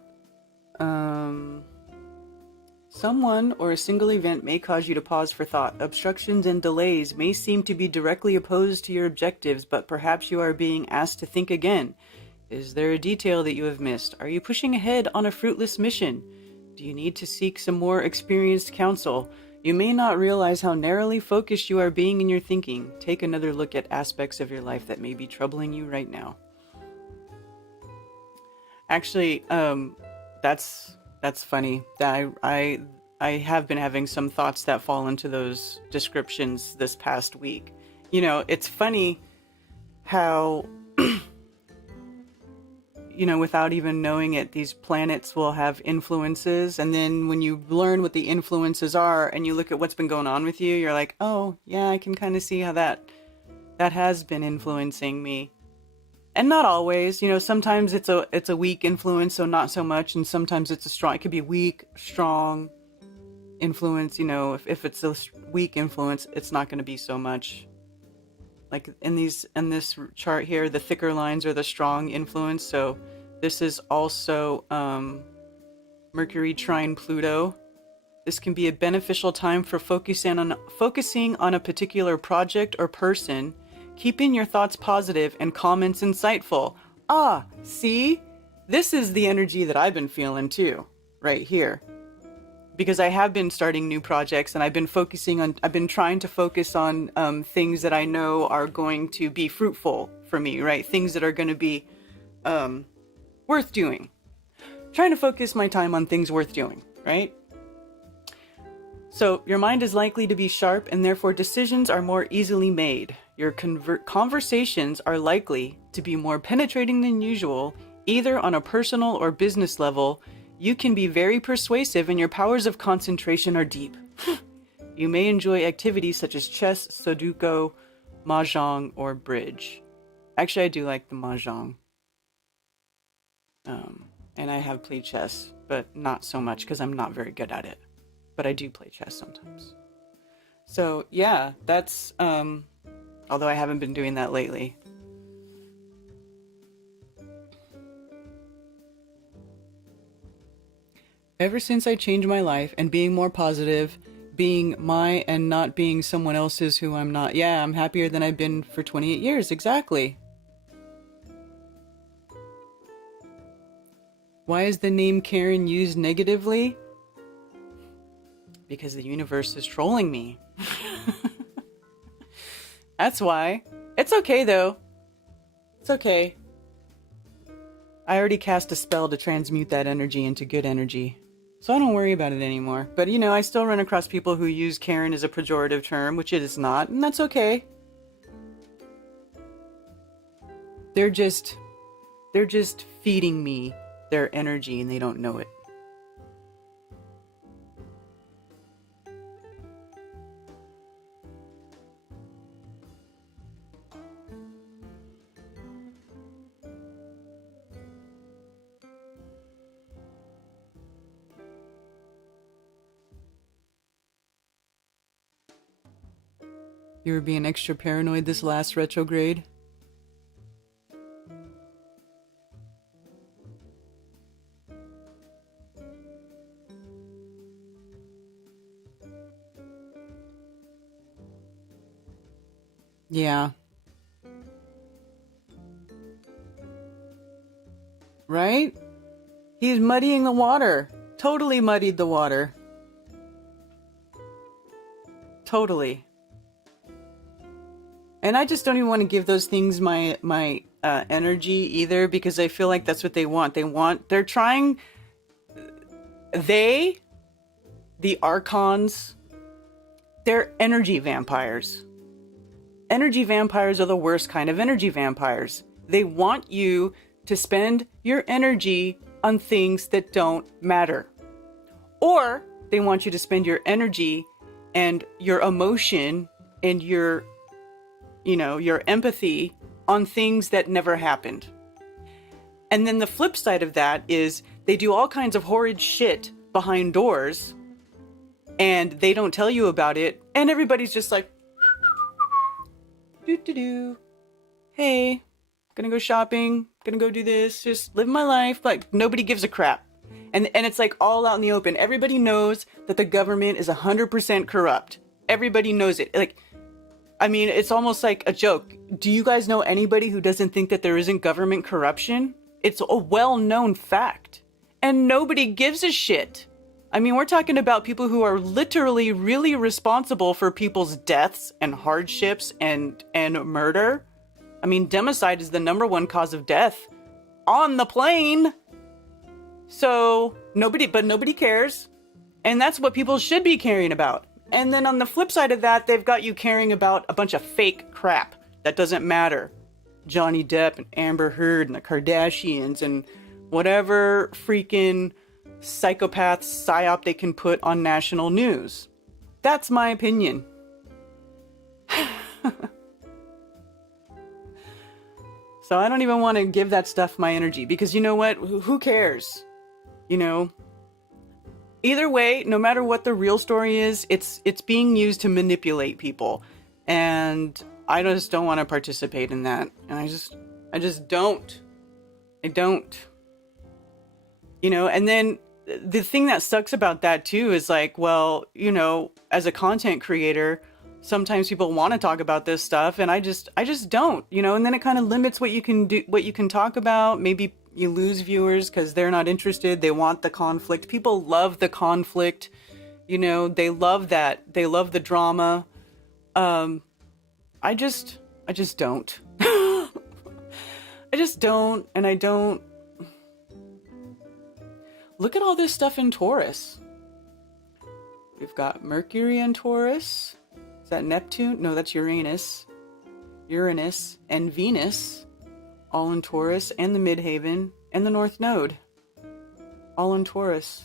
Someone or a single event may cause you to pause for thought. Obstructions and delays may seem to be directly opposed to your objectives, but perhaps you are being asked to think again. Is there a detail that you have missed? Are you pushing ahead on a fruitless mission? Do you need to seek some more experienced counsel? You may not realize how narrowly focused you are being in your thinking. Take another look at aspects of your life that may be troubling you right now. Actually, that's funny. That I have been having some thoughts that fall into those descriptions this past week. You know, it's funny how you know, without even knowing it, these planets will have influences. And then when you learn what the influences are and you look at what's been going on with you, you're like, oh, yeah, I can kind of see how that has been influencing me. And not always, you know, sometimes it's a weak influence, so not so much. And sometimes it's a strong, it could be weak, strong influence. You know, if it's a weak influence, it's not going to be so much. Like in this chart here, the thicker lines are the strong influence. So this is also Mercury trine Pluto. This can be a beneficial time for focusing on a particular project or person, keeping your thoughts positive and comments insightful. Ah, see? This is the energy that I've been feeling too, right here. Because I have been starting new projects and I've been trying to focus on things that I know are going to be fruitful for me, right? Things that are going to be worth doing. Trying to focus my time on things worth doing, right? So your mind is likely to be sharp and therefore decisions are more easily made. Your conversations are likely to be more penetrating than usual, either on a personal or business level. You can be very persuasive and your powers of concentration are deep. You may enjoy activities such as chess, Sudoku, Mahjong, or bridge. Actually, I do like the Mahjong. And I have played chess, but not so much because I'm not very good at it. But I do play chess sometimes. So, yeah, that's... although I haven't been doing that lately. Ever since I changed my life and being more positive, being my and not being someone else's who I'm not. Yeah, I'm happier than I've been for 28 years. Exactly. Why is the name Karen used negatively? Because the universe is trolling me. That's why. It's okay, though. It's okay. I already cast a spell to transmute that energy into good energy. So I don't worry about it anymore. But, you know, I still run across people who use Karen as a pejorative term, which it is not, and that's okay. They're just feeding me their energy and they don't know it. You were being extra paranoid this last retrograde? Yeah. Right? He's muddying the water. Totally muddied the water. Totally. And I just don't even want to give those things my energy either, because I feel like that's what they want. They're trying, the archons, they're energy vampires. Energy vampires are the worst kind of energy vampires. They want you to spend your energy on things that don't matter. Or they want you to spend your energy and your emotion and your empathy on things that never happened. And then the flip side of that is they do all kinds of horrid shit behind doors and they don't tell you about it. And everybody's just like, hey, gonna go shopping, gonna go do this, just live my life. Like, nobody gives a crap. And it's like all out in the open. Everybody knows that the government is 100% corrupt. Everybody knows it. Like, I mean, it's almost like a joke. Do you guys know anybody who doesn't think that there isn't government corruption? It's a well-known fact. And nobody gives a shit. I mean, we're talking about people who are literally really responsible for people's deaths and hardships and murder. I mean, democide is the #1 cause of death on the plane. So nobody cares. And that's what people should be caring about. And then on the flip side of that, they've got you caring about a bunch of fake crap that doesn't matter. Johnny Depp and Amber Heard and the Kardashians and whatever freaking psychopath psyop they can put on national news. That's my opinion. So I don't even want to give that stuff my energy, because you know what? Who cares? You know? Either way, no matter what the real story is, it's being used to manipulate people. And I just don't want to participate in that. And I just don't. I don't. You know, and then the thing that sucks about that too is like, well, you know, as a content creator, sometimes people want to talk about this stuff and I just don't, you know, and then it kind of limits what you can do, what you can talk about. Maybe you lose viewers because they're not interested. They want the conflict. People love the conflict. You know, they love that. They love the drama. I just don't. I just don't. And I don't. Look at all this stuff in Taurus. We've got Mercury in Taurus. Is that Neptune? No, that's Uranus. Uranus and Venus, all in Taurus, and the Midhaven, and the North Node, all in Taurus.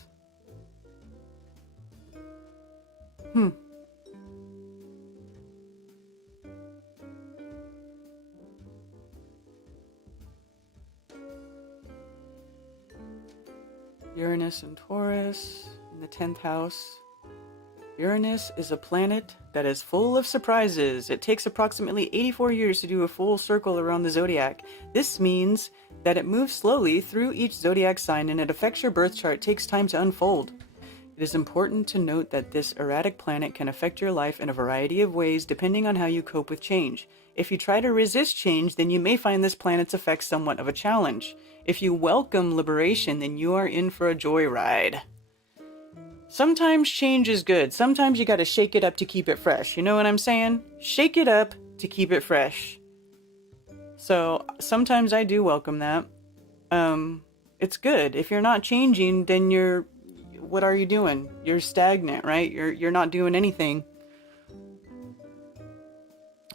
Uranus and Taurus in the 10th house. Uranus is a planet that is full of surprises. It takes approximately 84 years to do a full circle around the zodiac. This means that it moves slowly through each zodiac sign and it affects your birth chart, takes time to unfold. It is important to note that this erratic planet can affect your life in a variety of ways depending on how you cope with change. If you try to resist change, then you may find this planet's effects somewhat of a challenge. If you welcome liberation, then you are in for a joyride. Sometimes change is good. Sometimes you gotta shake it up to keep it fresh. You know what I'm saying? Shake it up to keep it fresh. So sometimes I do welcome that. It's good. If you're not changing, then what are you doing? You're stagnant, right? You're not doing anything.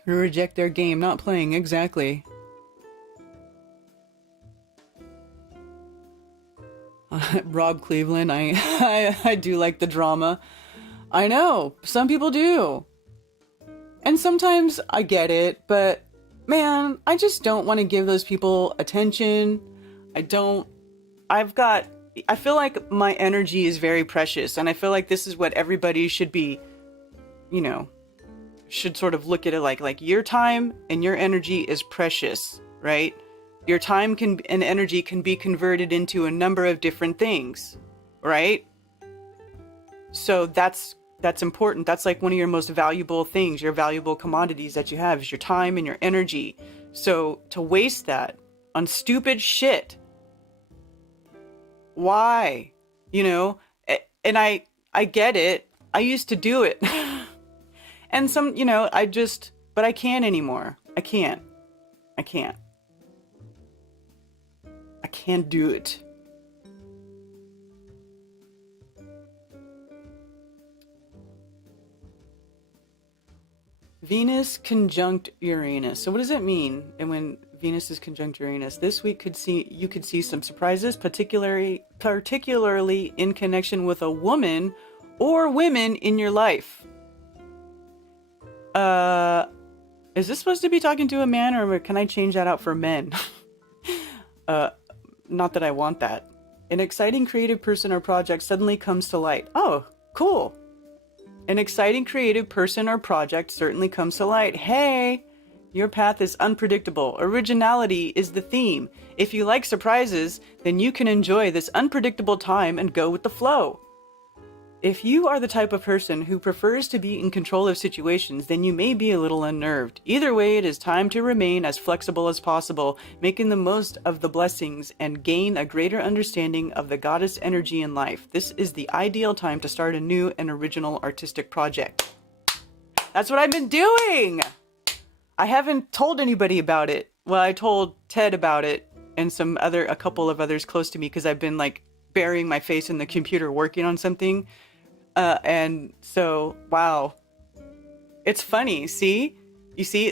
You reject their game, not playing, exactly. Rob Cleveland, I do like the drama. I know, some people do. And sometimes I get it, but man, I just don't want to give those people attention. I feel like my energy is very precious, and I feel like this is what everybody should be, should sort of look at it like your time and your energy is precious, right? Your time and energy can be converted into a number of different things, right? So that's important. That's like one of your most valuable things, your valuable commodities that you have is your time and your energy. So to waste that on stupid shit, why? And I get it. I used to do it. And but I can't anymore. I can't do it. Venus conjunct Uranus. So what does it mean? And when Venus is conjunct Uranus, this week you could see some surprises, particularly in connection with a woman or women in your life. Is this supposed to be talking to a man, or can I change that out for men? Not that I want that. An exciting creative person or project suddenly comes to light. Oh, cool. An exciting creative person or project certainly comes to light. Hey, your path is unpredictable. Originality is the theme. If you like surprises, then you can enjoy this unpredictable time and go with the flow. If you are the type of person who prefers to be in control of situations, then you may be a little unnerved. Either way, it is time to remain as flexible as possible, making the most of the blessings and gain a greater understanding of the goddess energy in life. This is the ideal time to start a new and original artistic project. That's what I've been doing! I haven't told anybody about it. Well, I told Ted about it and a couple of others close to me, because I've been burying my face in the computer working on something. And so, wow, it's funny. You see,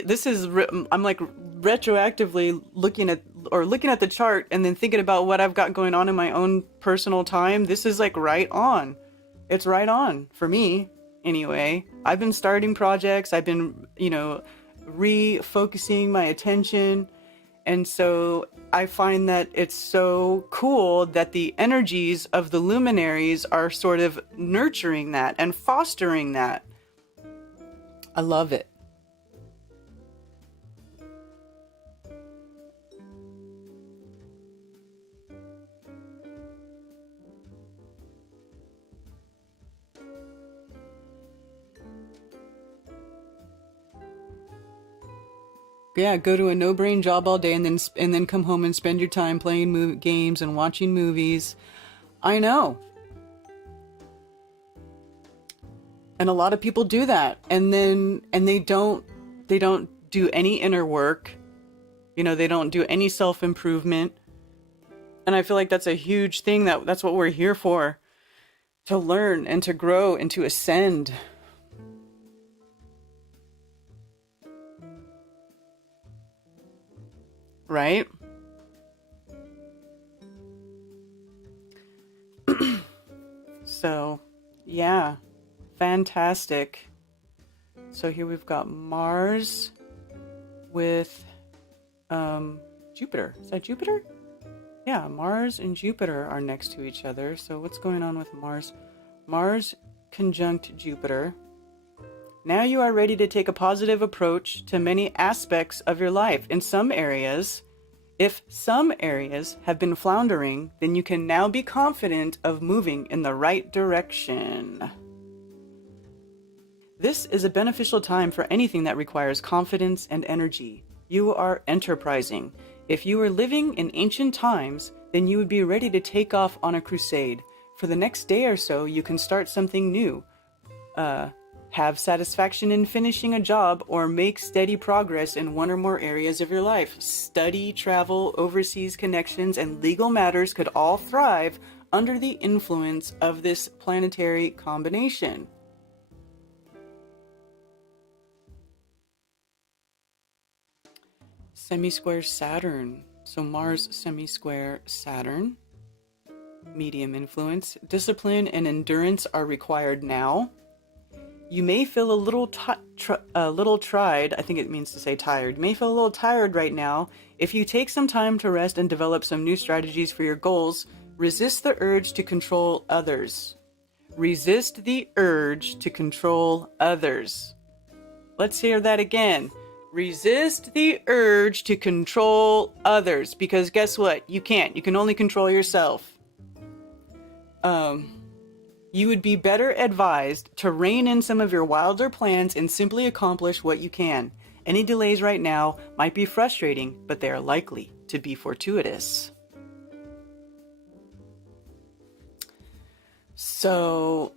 this is, I'm retroactively looking at the chart and then thinking about what I've got going on in my own personal time. This is right on. It's right on for me. Anyway, I've been starting projects. I've been, refocusing my attention. And so I find that it's so cool that the energies of the luminaries are sort of nurturing that and fostering that. I love it. Yeah, go to a no-brain job all day and then come home and spend your time playing games and watching movies. I know. And a lot of people do that. And they don't do any inner work. They don't do any self-improvement. And I feel like that's a huge thing. That's what we're here for. To learn and to grow and to ascend. Right? So, yeah. Fantastic. So here we've got Mars with Jupiter. Is that Jupiter? Yeah, Mars and Jupiter are next to each other. So what's going on with Mars? Mars conjunct Jupiter. Now you are ready to take a positive approach to many aspects of your life. If some areas have been floundering, then you can now be confident of moving in the right direction. This is a beneficial time for anything that requires confidence and energy. You are enterprising. If you were living in ancient times, then you would be ready to take off on a crusade. For the next day or so, you can start something new. have satisfaction in finishing a job, or make steady progress in one or more areas of your life. Study, travel, overseas connections, and legal matters could all thrive under the influence of this planetary combination. Semi-square Saturn. So Mars semi-square Saturn. Medium influence. Discipline and endurance are required now. You may feel a little tried. I think it means to say tired. You may feel a little tired right now. If you take some time to rest and develop some new strategies for your goals, resist the urge to control others. Resist the urge to control others. Let's hear that again. Resist the urge to control others, because guess what? You can't. You can only control yourself. You would be better advised to rein in some of your wilder plans and simply accomplish what you can. Any delays right now might be frustrating, but they are likely to be fortuitous. So,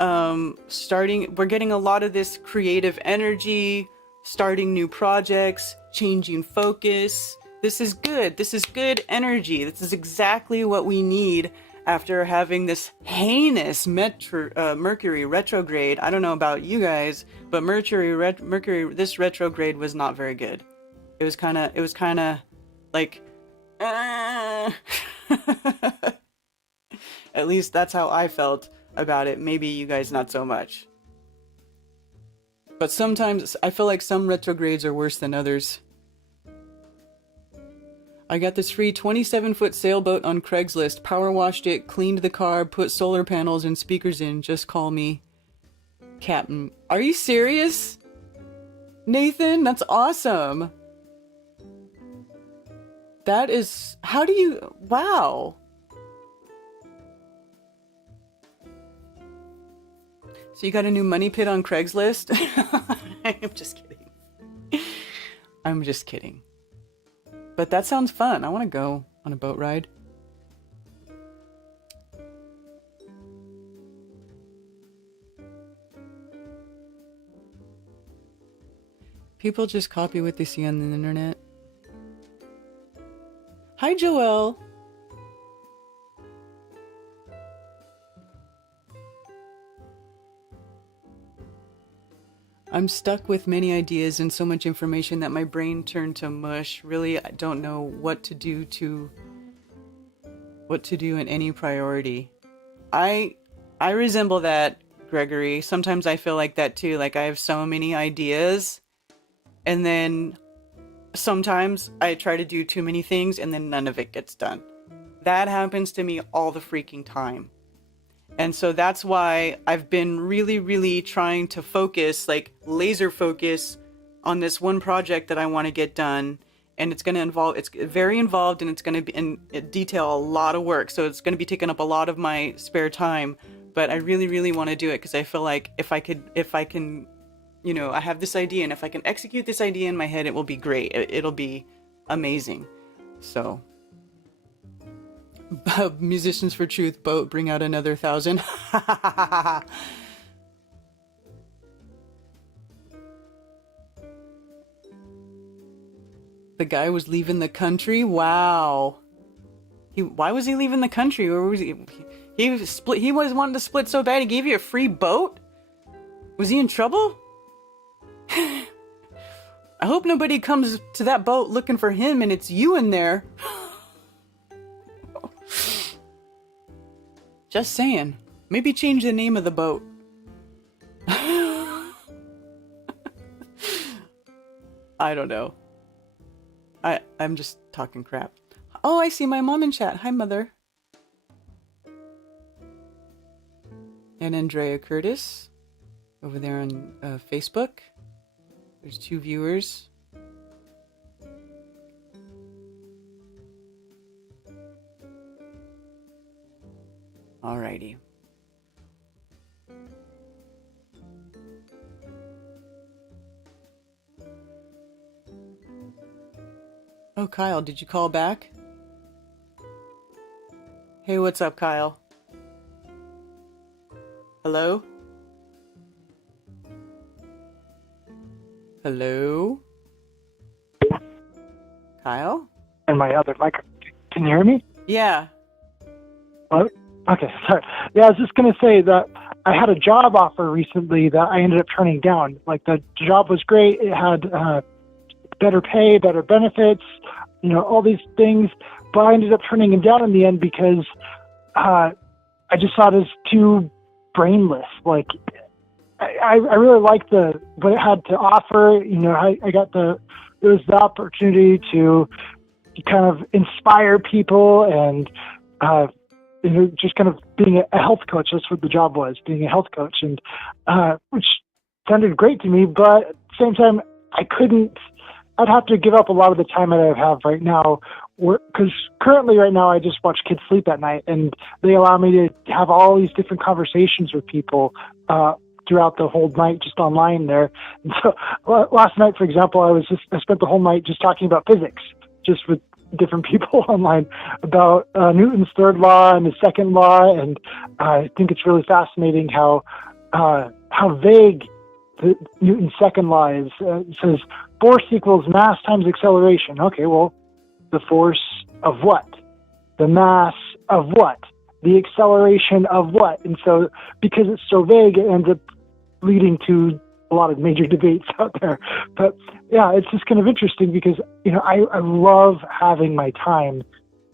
we're getting a lot of this creative energy, starting new projects, changing focus. This is good. This is good energy. This is exactly what we need after having this heinous Mercury retrograde. I don't know about you guys, but Mercury, this retrograde was not very good. It was kind of like, at least that's how I felt about it. Maybe you guys not so much. But sometimes I feel like some retrogrades are worse than others. I got this free 27-foot sailboat on Craigslist, power washed it, cleaned the car, put solar panels and speakers in. Just call me Captain. Are you serious? Nathan, that's awesome. That is, how do you, wow. So you got a new money pit on Craigslist? I'm just kidding. I'm just kidding. But that sounds fun. I want to go on a boat ride. People just copy what they see on the internet. Hi, Joelle. I'm stuck with many ideas and so much information that my brain turned to mush. Really, I don't know what to do in any priority. I resemble that, Gregory. Sometimes I feel like that too. Like I have so many ideas, and then sometimes I try to do too many things and then none of it gets done. That happens to me all the freaking time. And so that's why I've been really, really trying to focus, like laser focus on this one project that I want to get done. And it's going to involve, it's very involved, and it's going to be detail a lot of work. So it's going to be taking up a lot of my spare time, but I really, really want to do it because I feel like if I can, you know, I have this idea, and if I can execute this idea in my head, it will be great. It'll be amazing. So Musicians for Truth boat, bring out another 1,000. The guy was leaving the country. Wow. Why was he leaving the country? Or was he? He was wanting to split so bad. He gave you a free boat. Was he in trouble? I hope nobody comes to that boat looking for him and it's you in there. Just saying. Maybe change the name of the boat. I don't know. I'm just talking crap. Oh, I see my mom in chat. Hi, Mother. And Andrea Curtis over there on Facebook. There's 2 viewers. Alrighty. Oh, Kyle, did you call back? Hey, what's up, Kyle? Hello? Hello? Kyle? And my other mic. Can you hear me? Yeah. Oh, okay, sorry. Yeah, I was just going to say that I had a job offer recently that I ended up turning down. Like, the job was great. It had better pay, better benefits, all these things. But I ended up turning it down in the end because I just saw it as too brainless. Like, I really liked what it had to offer. I got it was the opportunity to kind of inspire people and, just kind of being a health coach. That's what the job was, being a health coach, and which sounded great to me. But at the same time, I'd have to give up a lot of the time that I have right now. Because currently right now I just watch kids sleep at night, and they allow me to have all these different conversations with people throughout the whole night just online there. And so last night, for example, I spent the whole night just talking about physics, just with different people online about Newton's third law and his second law. And I think it's really fascinating how vague Newton's second law is. It says force equals mass times acceleration. Okay, well, the force of what? The mass of what? The acceleration of what? And so, because it's so vague, it ends up leading to a lot of major debates out there. But yeah, it's just kind of interesting because, I love having my time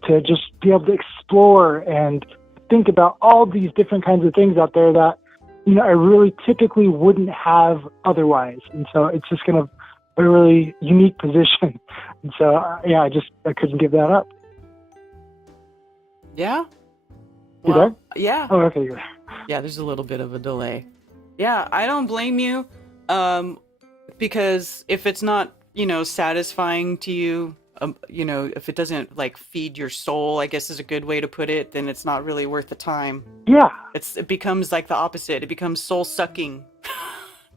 to just be able to explore and think about all these different kinds of things out there that, I really typically wouldn't have otherwise. And so it's just kind of a really unique position. And so, I couldn't give that up. Yeah? You there? Yeah. Oh, okay. Yeah, there's a little bit of a delay. Yeah, I don't blame you. Because if it's not, satisfying to you, if it doesn't like feed your soul, I guess is a good way to put it, then it's not really worth the time. Yeah. It becomes like the opposite. It becomes soul sucking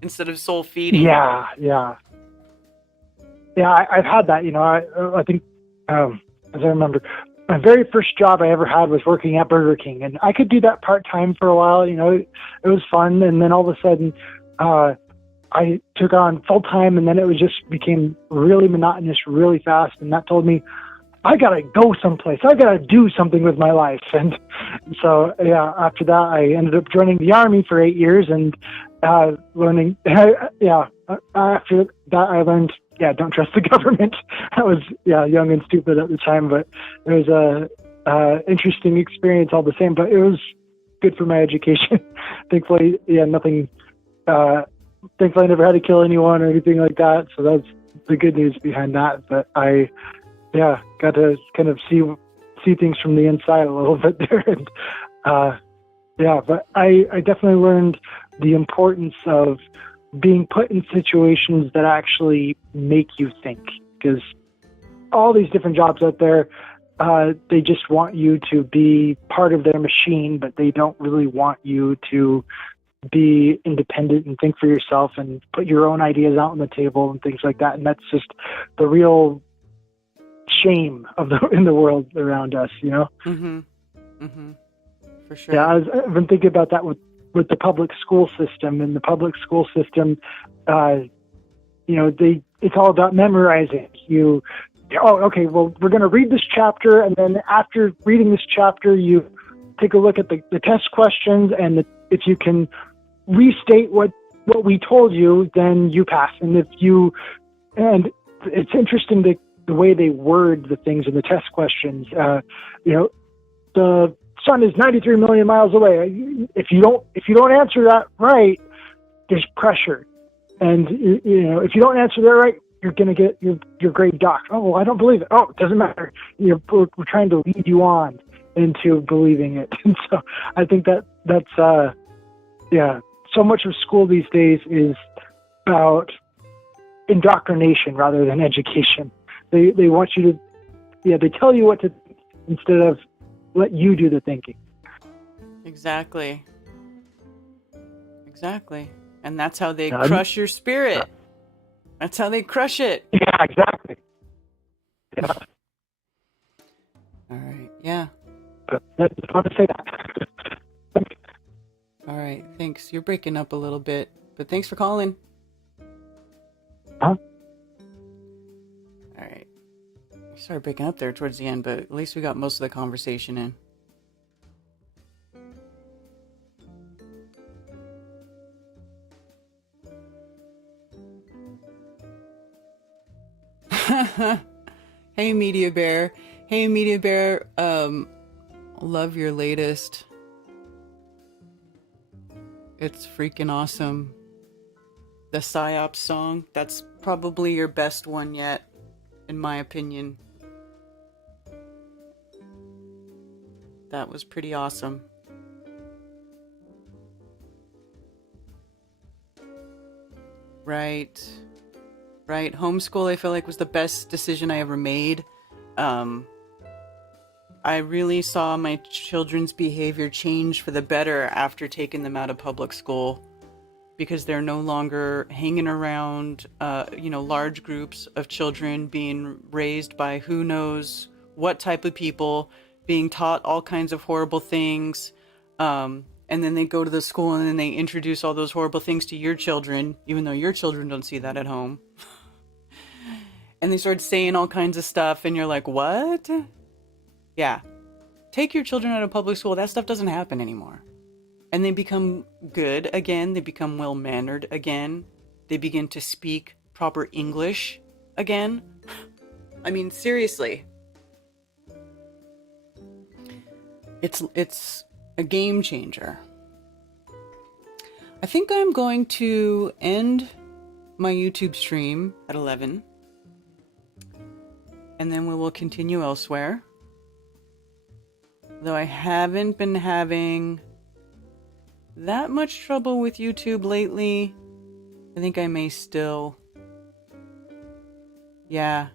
instead of soul feeding. Yeah. I've had that, I think, as I remember, my very first job I ever had was working at Burger King, and I could do that part-time for a while, it was fun. And then all of a sudden, I took on full-time, and then it became really monotonous really fast. And that told me, I got to go someplace. I got to do something with my life. And so, after that, I ended up joining the Army for 8 years and learning, after that, I learned, don't trust the government. I was, young and stupid at the time, but it was a interesting experience all the same, but it was good for my education. Thankfully, nothing, thankfully I never had to kill anyone or anything like that. So that's the good news behind that. But I, got to kind of see things from the inside a little bit there. And, but I definitely learned the importance of being put in situations that actually make you think, because all these different jobs out there, they just want you to be part of their machine, but they don't really want you to be independent and think for yourself and put your own ideas out on the table and things like that. And that's just the real shame in the world around us, Mm-hmm. Mm-hmm. For sure. Yeah, I've been thinking about that with the public school system. In the public school system, it's all about memorizing. Okay, well, we're going to read this chapter, and then after reading this chapter, you take a look at the test questions, and if you can restate what we told you, then you pass. And it's interesting the way they word the things in the test questions. The sun is 93 million miles away. If you don't answer that right, there's pressure, and if you don't answer that right, you're going to get your grade docked. Oh, well, I don't believe it. Oh, it doesn't matter. We're trying to lead you on into believing it. And so I think that's so much of school these days is about indoctrination rather than education. They want you to, they tell you what to think instead of let you do the thinking. Exactly. And that's how they crush your spirit. That's how they crush it. Yeah, exactly. Yeah. All right. Yeah. I just want to say that. All right. Thanks. You're breaking up a little bit, but thanks for calling. Huh? started breaking up there towards the end, but at least we got most of the conversation in. Hey, Media Bear. Hey, Media Bear. Love your latest. It's freaking awesome. The PSYOP song, that's probably your best one yet, in my opinion. That was pretty awesome. Right. Homeschool, I feel like, was the best decision I ever made. I really saw my children's behavior change for the better after taking them out of public school, because they're no longer hanging around, large groups of children being raised by who knows what type of people, being taught all kinds of horrible things. And then they go to the school and then they introduce all those horrible things to your children, even though your children don't see that at home. And they start saying all kinds of stuff and you're like, what? Yeah. Take your children out of public school. That stuff doesn't happen anymore. And they become good again. They become well-mannered again. They begin to speak proper English again. I mean, seriously. It's a game changer. I think I'm going to end my YouTube stream at 11. And then we will continue elsewhere. Though I haven't been having that much trouble with YouTube lately, I think I may still. Yeah.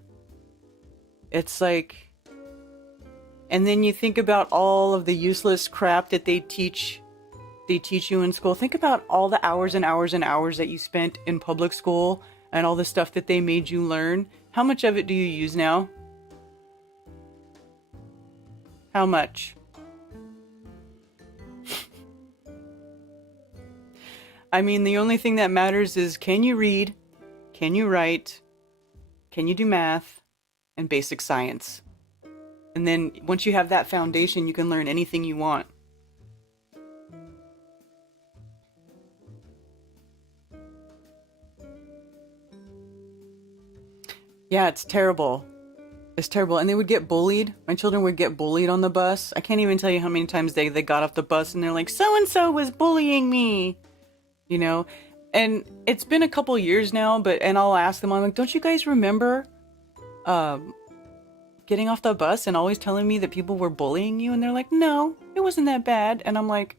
It's like... And then you think about all of the useless crap that they teach you in school. Think about all the hours and hours and hours that you spent in public school and all the stuff that they made you learn. How much of it do you use now? How much? I mean, the only thing that matters is, can you read? Can you write? Can you do math? And basic science. And then once you have that foundation, you can learn anything you want. Yeah, it's terrible. It's terrible. And they would get bullied. My children would get bullied on the bus. I can't even tell you how many times they got off the bus and they're like, so-and-so was bullying me. You know? And it's been a couple years now, and I'll ask them, I'm like, don't you guys remember getting off the bus and always telling me that people were bullying you? And they're like, no, it wasn't that bad. And I'm like,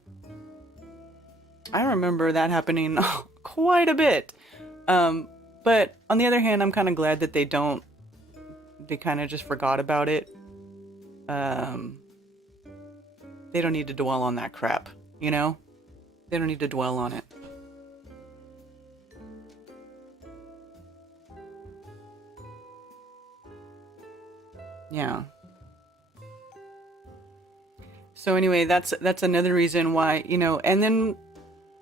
I remember that happening quite a bit. But on the other hand, I'm kind of glad that they kind of just forgot about it. They don't need to dwell on that crap, you know? They don't need to dwell on it. Yeah. So anyway, that's another reason why, and then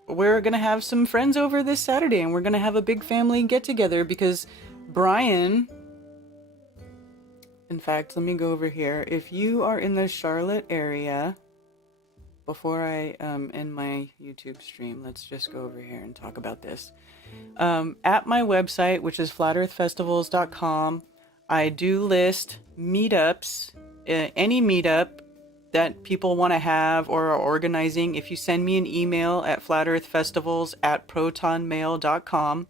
we're going to have some friends over this Saturday and we're going to have a big family get together because Brian, in fact, let me go over here. If you are in the Charlotte area, before I end my YouTube stream, let's just go over here and talk about this. At my website, which is flatearthfestivals.com, I do list meetups, any meetup that people want to have or are organizing. If you send me an email at flatearthfestivals@protonmail.com,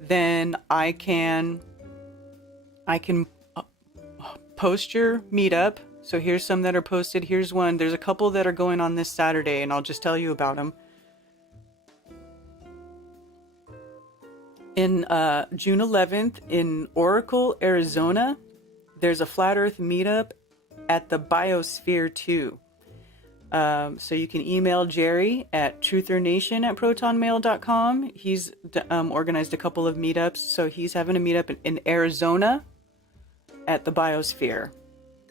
then I can post your meetup. So here's some that are posted. Here's one. There's a couple that are going on this Saturday, and I'll just tell you about them. In June 11th in Oracle, Arizona, there's a Flat Earth meetup at the Biosphere 2. So you can email Jerry at truthernation@protonmail.com. He's organized a couple of meetups. So he's having a meetup in Arizona at the Biosphere.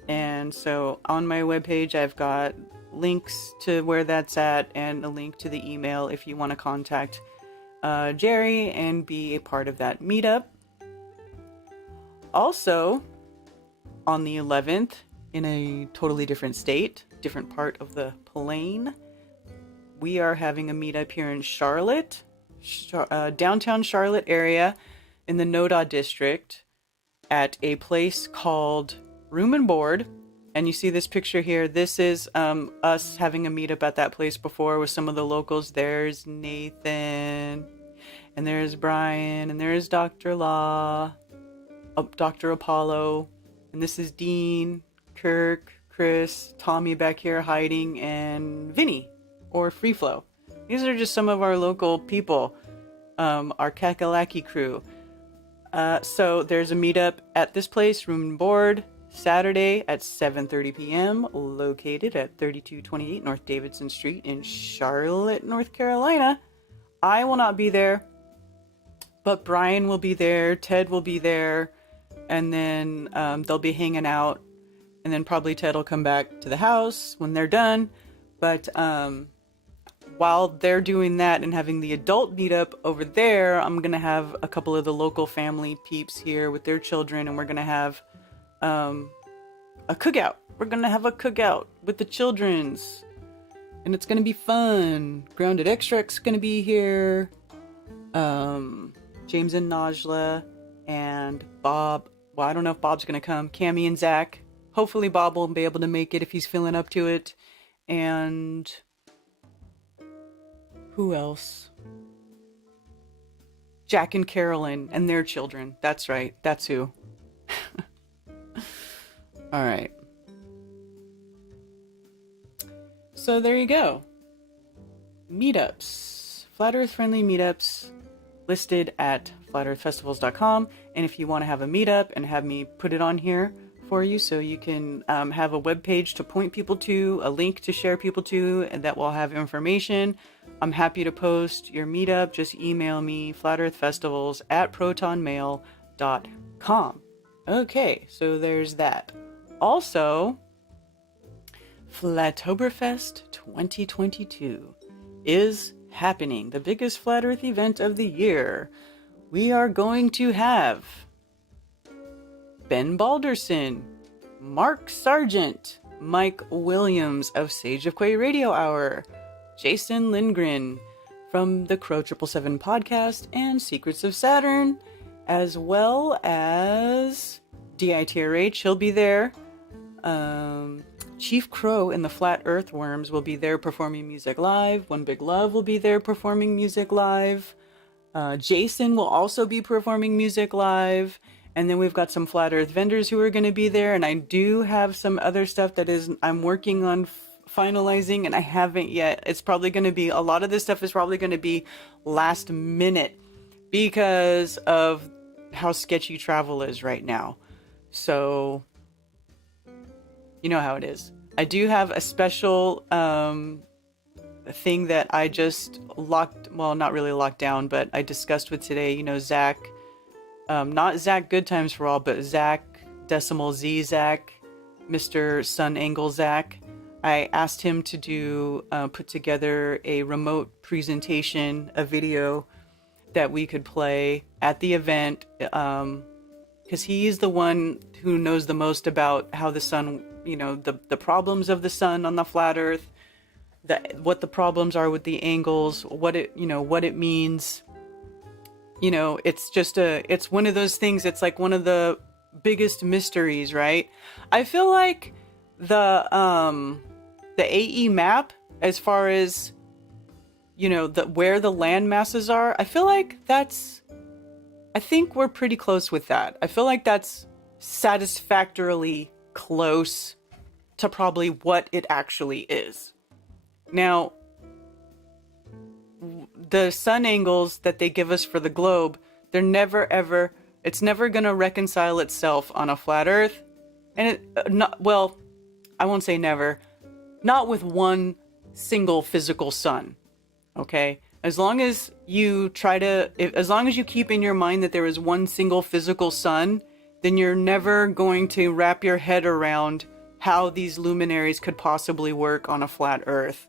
And so on my webpage, I've got links to where that's at and a link to the email if you want to contact Jerry and be a part of that meetup. Also, on the 11th in a totally different state, different part of the plane. We are having a meetup here in Charlotte, downtown Charlotte area in the Noda district at a place called Room and Board. And you see this picture here. This is us having a meetup at that place before with some of the locals. There's Nathan, and there's Brian, and there's Dr. Law, Dr. Apollo, and this is Dean, Kirk, Chris, Tommy back here hiding, and Vinny, or Free Flow. These are just some of our local people, our Kakalaki crew. So there's a meetup at this place, Room and Board, Saturday at 7:30 p.m., located at 3228 North Davidson Street in Charlotte, North Carolina. I will not be there, but Brian will be there, Ted will be there, and then they'll be hanging out, and then probably Ted will come back to the house when they're done. But while they're doing that and having the adult meetup over there, I'm going to have a couple of the local family peeps here with their children, and we're going to have a cookout. We're gonna have a cookout with the children's, and it's gonna be fun. Grounded Extract's gonna be here. James and Najla and Bob. Well, I don't know if Bob's gonna come. Cammy and Zach. Hopefully Bob will be able to make it if he's feeling up to it. And who else? Jack and Carolyn and their children. That's right. That's who. All right. So there you go. Meetups. Flat Earth friendly meetups listed at flatearthfestivals.com. And if you want to have a meetup and have me put it on here for you so you can have a web page to point people to, a link to share people to, and that will have information, I'm happy to post your meetup. Just email me, flatearthfestivals@protonmail.com. Okay, so there's that. Also, Flatoberfest 2022 is happening, the biggest Flat Earth event of the year. We are going to have Ben Balderson, Mark Sargent, Mike Williams of Sage of Quay Radio Hour, Jason Lindgren from the Crow 777 podcast and Secrets of Saturn, as well as DITRH, he'll be there. Chief Crow and the Flat Earthworms will be there performing music live. One Big Love will be there performing music live. Jason will also be performing music live. And then we've got some Flat Earth vendors who are going to be there. And I do have some other stuff that I'm working on finalizing, and I haven't yet. It's probably going to be, a lot of this stuff is probably going to be last minute because of how sketchy travel is right now. So, you know how it is. I do have a special thing that I just not really locked down, but I discussed with today, Zach, not Zach Good Times for All, but Zach, decimal Z Zach, Mr. Sun Angle Zach. I asked him to put together a remote presentation, a video that we could play at the event, because he's the one who knows the most about how the sun, the problems of the sun on the flat Earth, what the problems are with the angles, what it means. It's one of those things. It's like one of the biggest mysteries, right? I feel like the AE map, as far as where the land masses are, I feel like I think we're pretty close with that. I feel like that's satisfactorily close to probably what it actually is. Now, the sun angles that they give us for the globe, it's never going to reconcile itself on a flat Earth. And I won't say never, not with one single physical sun. Okay? As long as you keep in your mind that there is one single physical sun, then you're never going to wrap your head around how these luminaries could possibly work on a flat Earth.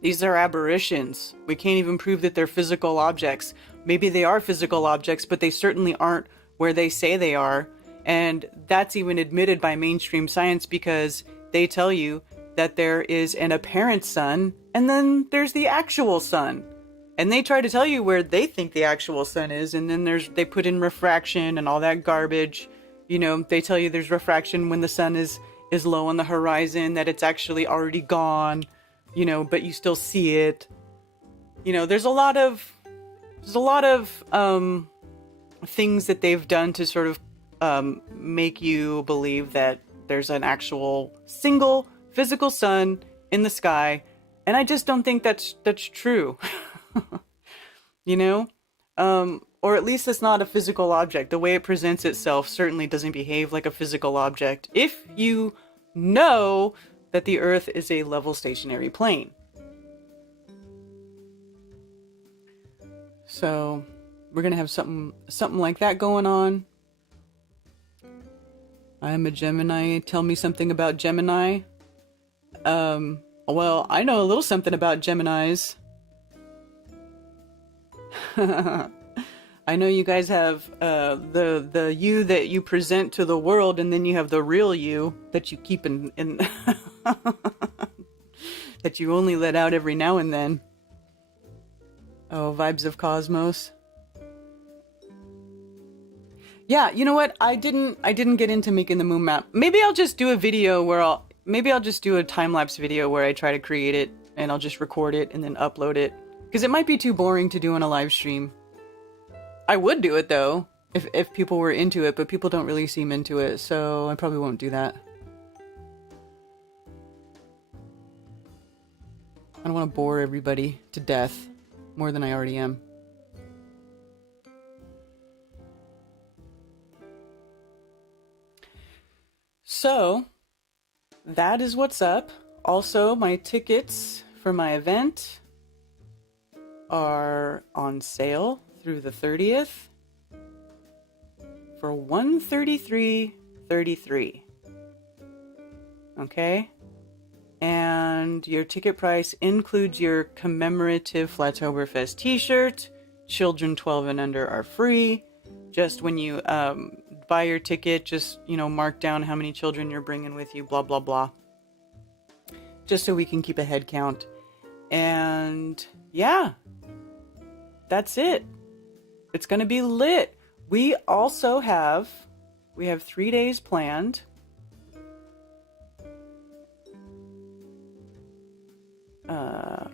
These are aberrations. We can't even prove that they're physical objects. Maybe they are physical objects, but they certainly aren't where they say they are. And that's even admitted by mainstream science because they tell you that there is an apparent sun and then there's the actual sun. And they try to tell you where they think the actual sun is, and then they put in refraction and all that garbage. You know, they tell you there's refraction when the sun is low on the horizon, that it's actually already gone, you know, but you still see it. You know, there's a lot of things that they've done to sort of make you believe that there's an actual single physical sun in the sky, and I just don't think that's true. You know, or at least it's not a physical object. The way it presents itself certainly doesn't behave like a physical object if you know that the Earth is a level stationary plane. So we're gonna have something like that going on. I'm a Gemini. Tell me something about Gemini. Well, I know a little something about Geminis. I know you guys have the you that you present to the world, and then you have the real you that you keep in that you only let out every now and then. Oh, vibes of cosmos. Yeah, you know what? I didn't get into making the moon map. Maybe I'll just do a video where I'll just do a time-lapse video where I try to create it, and I'll just record it and then upload it. Because it might be too boring to do on a live stream. I would do it though, if people were into it, but people don't really seem into it, so I probably won't do that. I don't want to bore everybody to death more than I already am. So, that is what's up. Also, my tickets for my event are on sale through the 30th for $133.33. Okay? And your ticket price includes your commemorative Flattoberfest t-shirt. Children 12 and under are free. Just when you buy your ticket, just, you know, mark down how many children you're bringing with you, blah, blah, blah. Just so we can keep a head count. And yeah, that's it. It's going to be lit. We also have 3 days planned.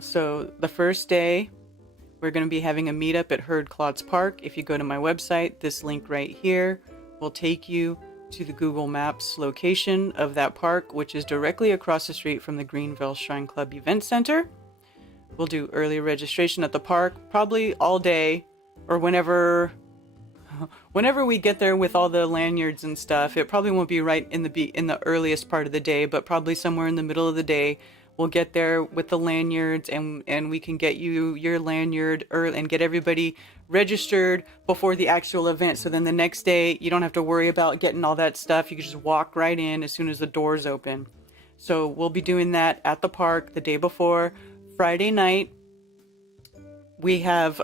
So the first day, we're going to be having a meetup at Herd Klotz Park. If you go to my website, this link right here will take you to the Google Maps location of that park, which is directly across the street from the Greenville Shrine Club Event Center. We'll do early registration at the park, probably all day, or whenever we get there with all the lanyards and stuff. It probably won't be right in the earliest part of the day, but probably somewhere in the middle of the day. We'll get there with the lanyards, and we can get you your lanyard early and get everybody registered before the actual event. So then the next day, you don't have to worry about getting all that stuff. You can just walk right in as soon as the doors open. So we'll be doing that at the park the day before. Friday night, we have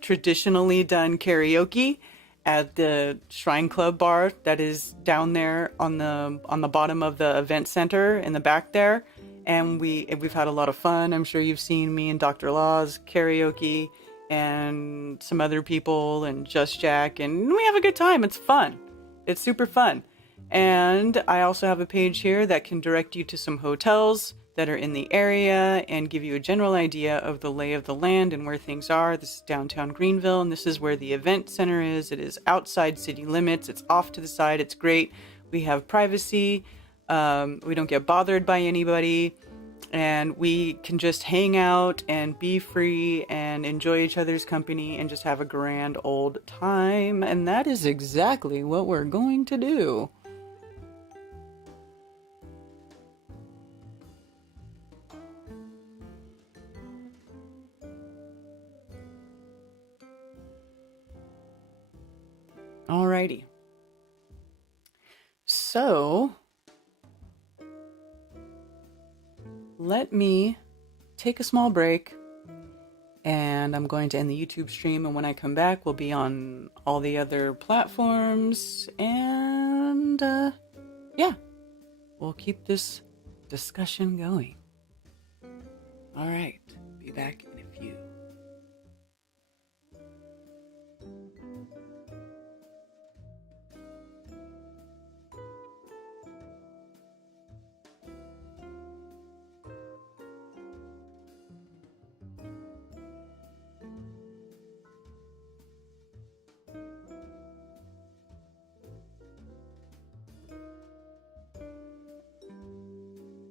traditionally done karaoke at the Shrine Club bar that is down there on the bottom of the event center in the back there. And we've had a lot of fun. I'm sure you've seen me and Dr. Law's karaoke and some other people and Just Jack, and we have a good time. It's fun. It's super fun. And I also have a page here that can direct you to some hotels that are in the area and give you a general idea of the lay of the land and where things are. This is downtown Greenville, and this is where the event center is. It is outside city limits. It's off to the side. It's great. We have privacy. We don't get bothered by anybody, and we can just hang out and be free and enjoy each other's company and just have a grand old time. And that is exactly what we're going to do. Alrighty. So let me take a small break, and I'm going to end the YouTube stream, and when I come back, we'll be on all the other platforms, and And yeah, we'll keep this discussion going. All right, be back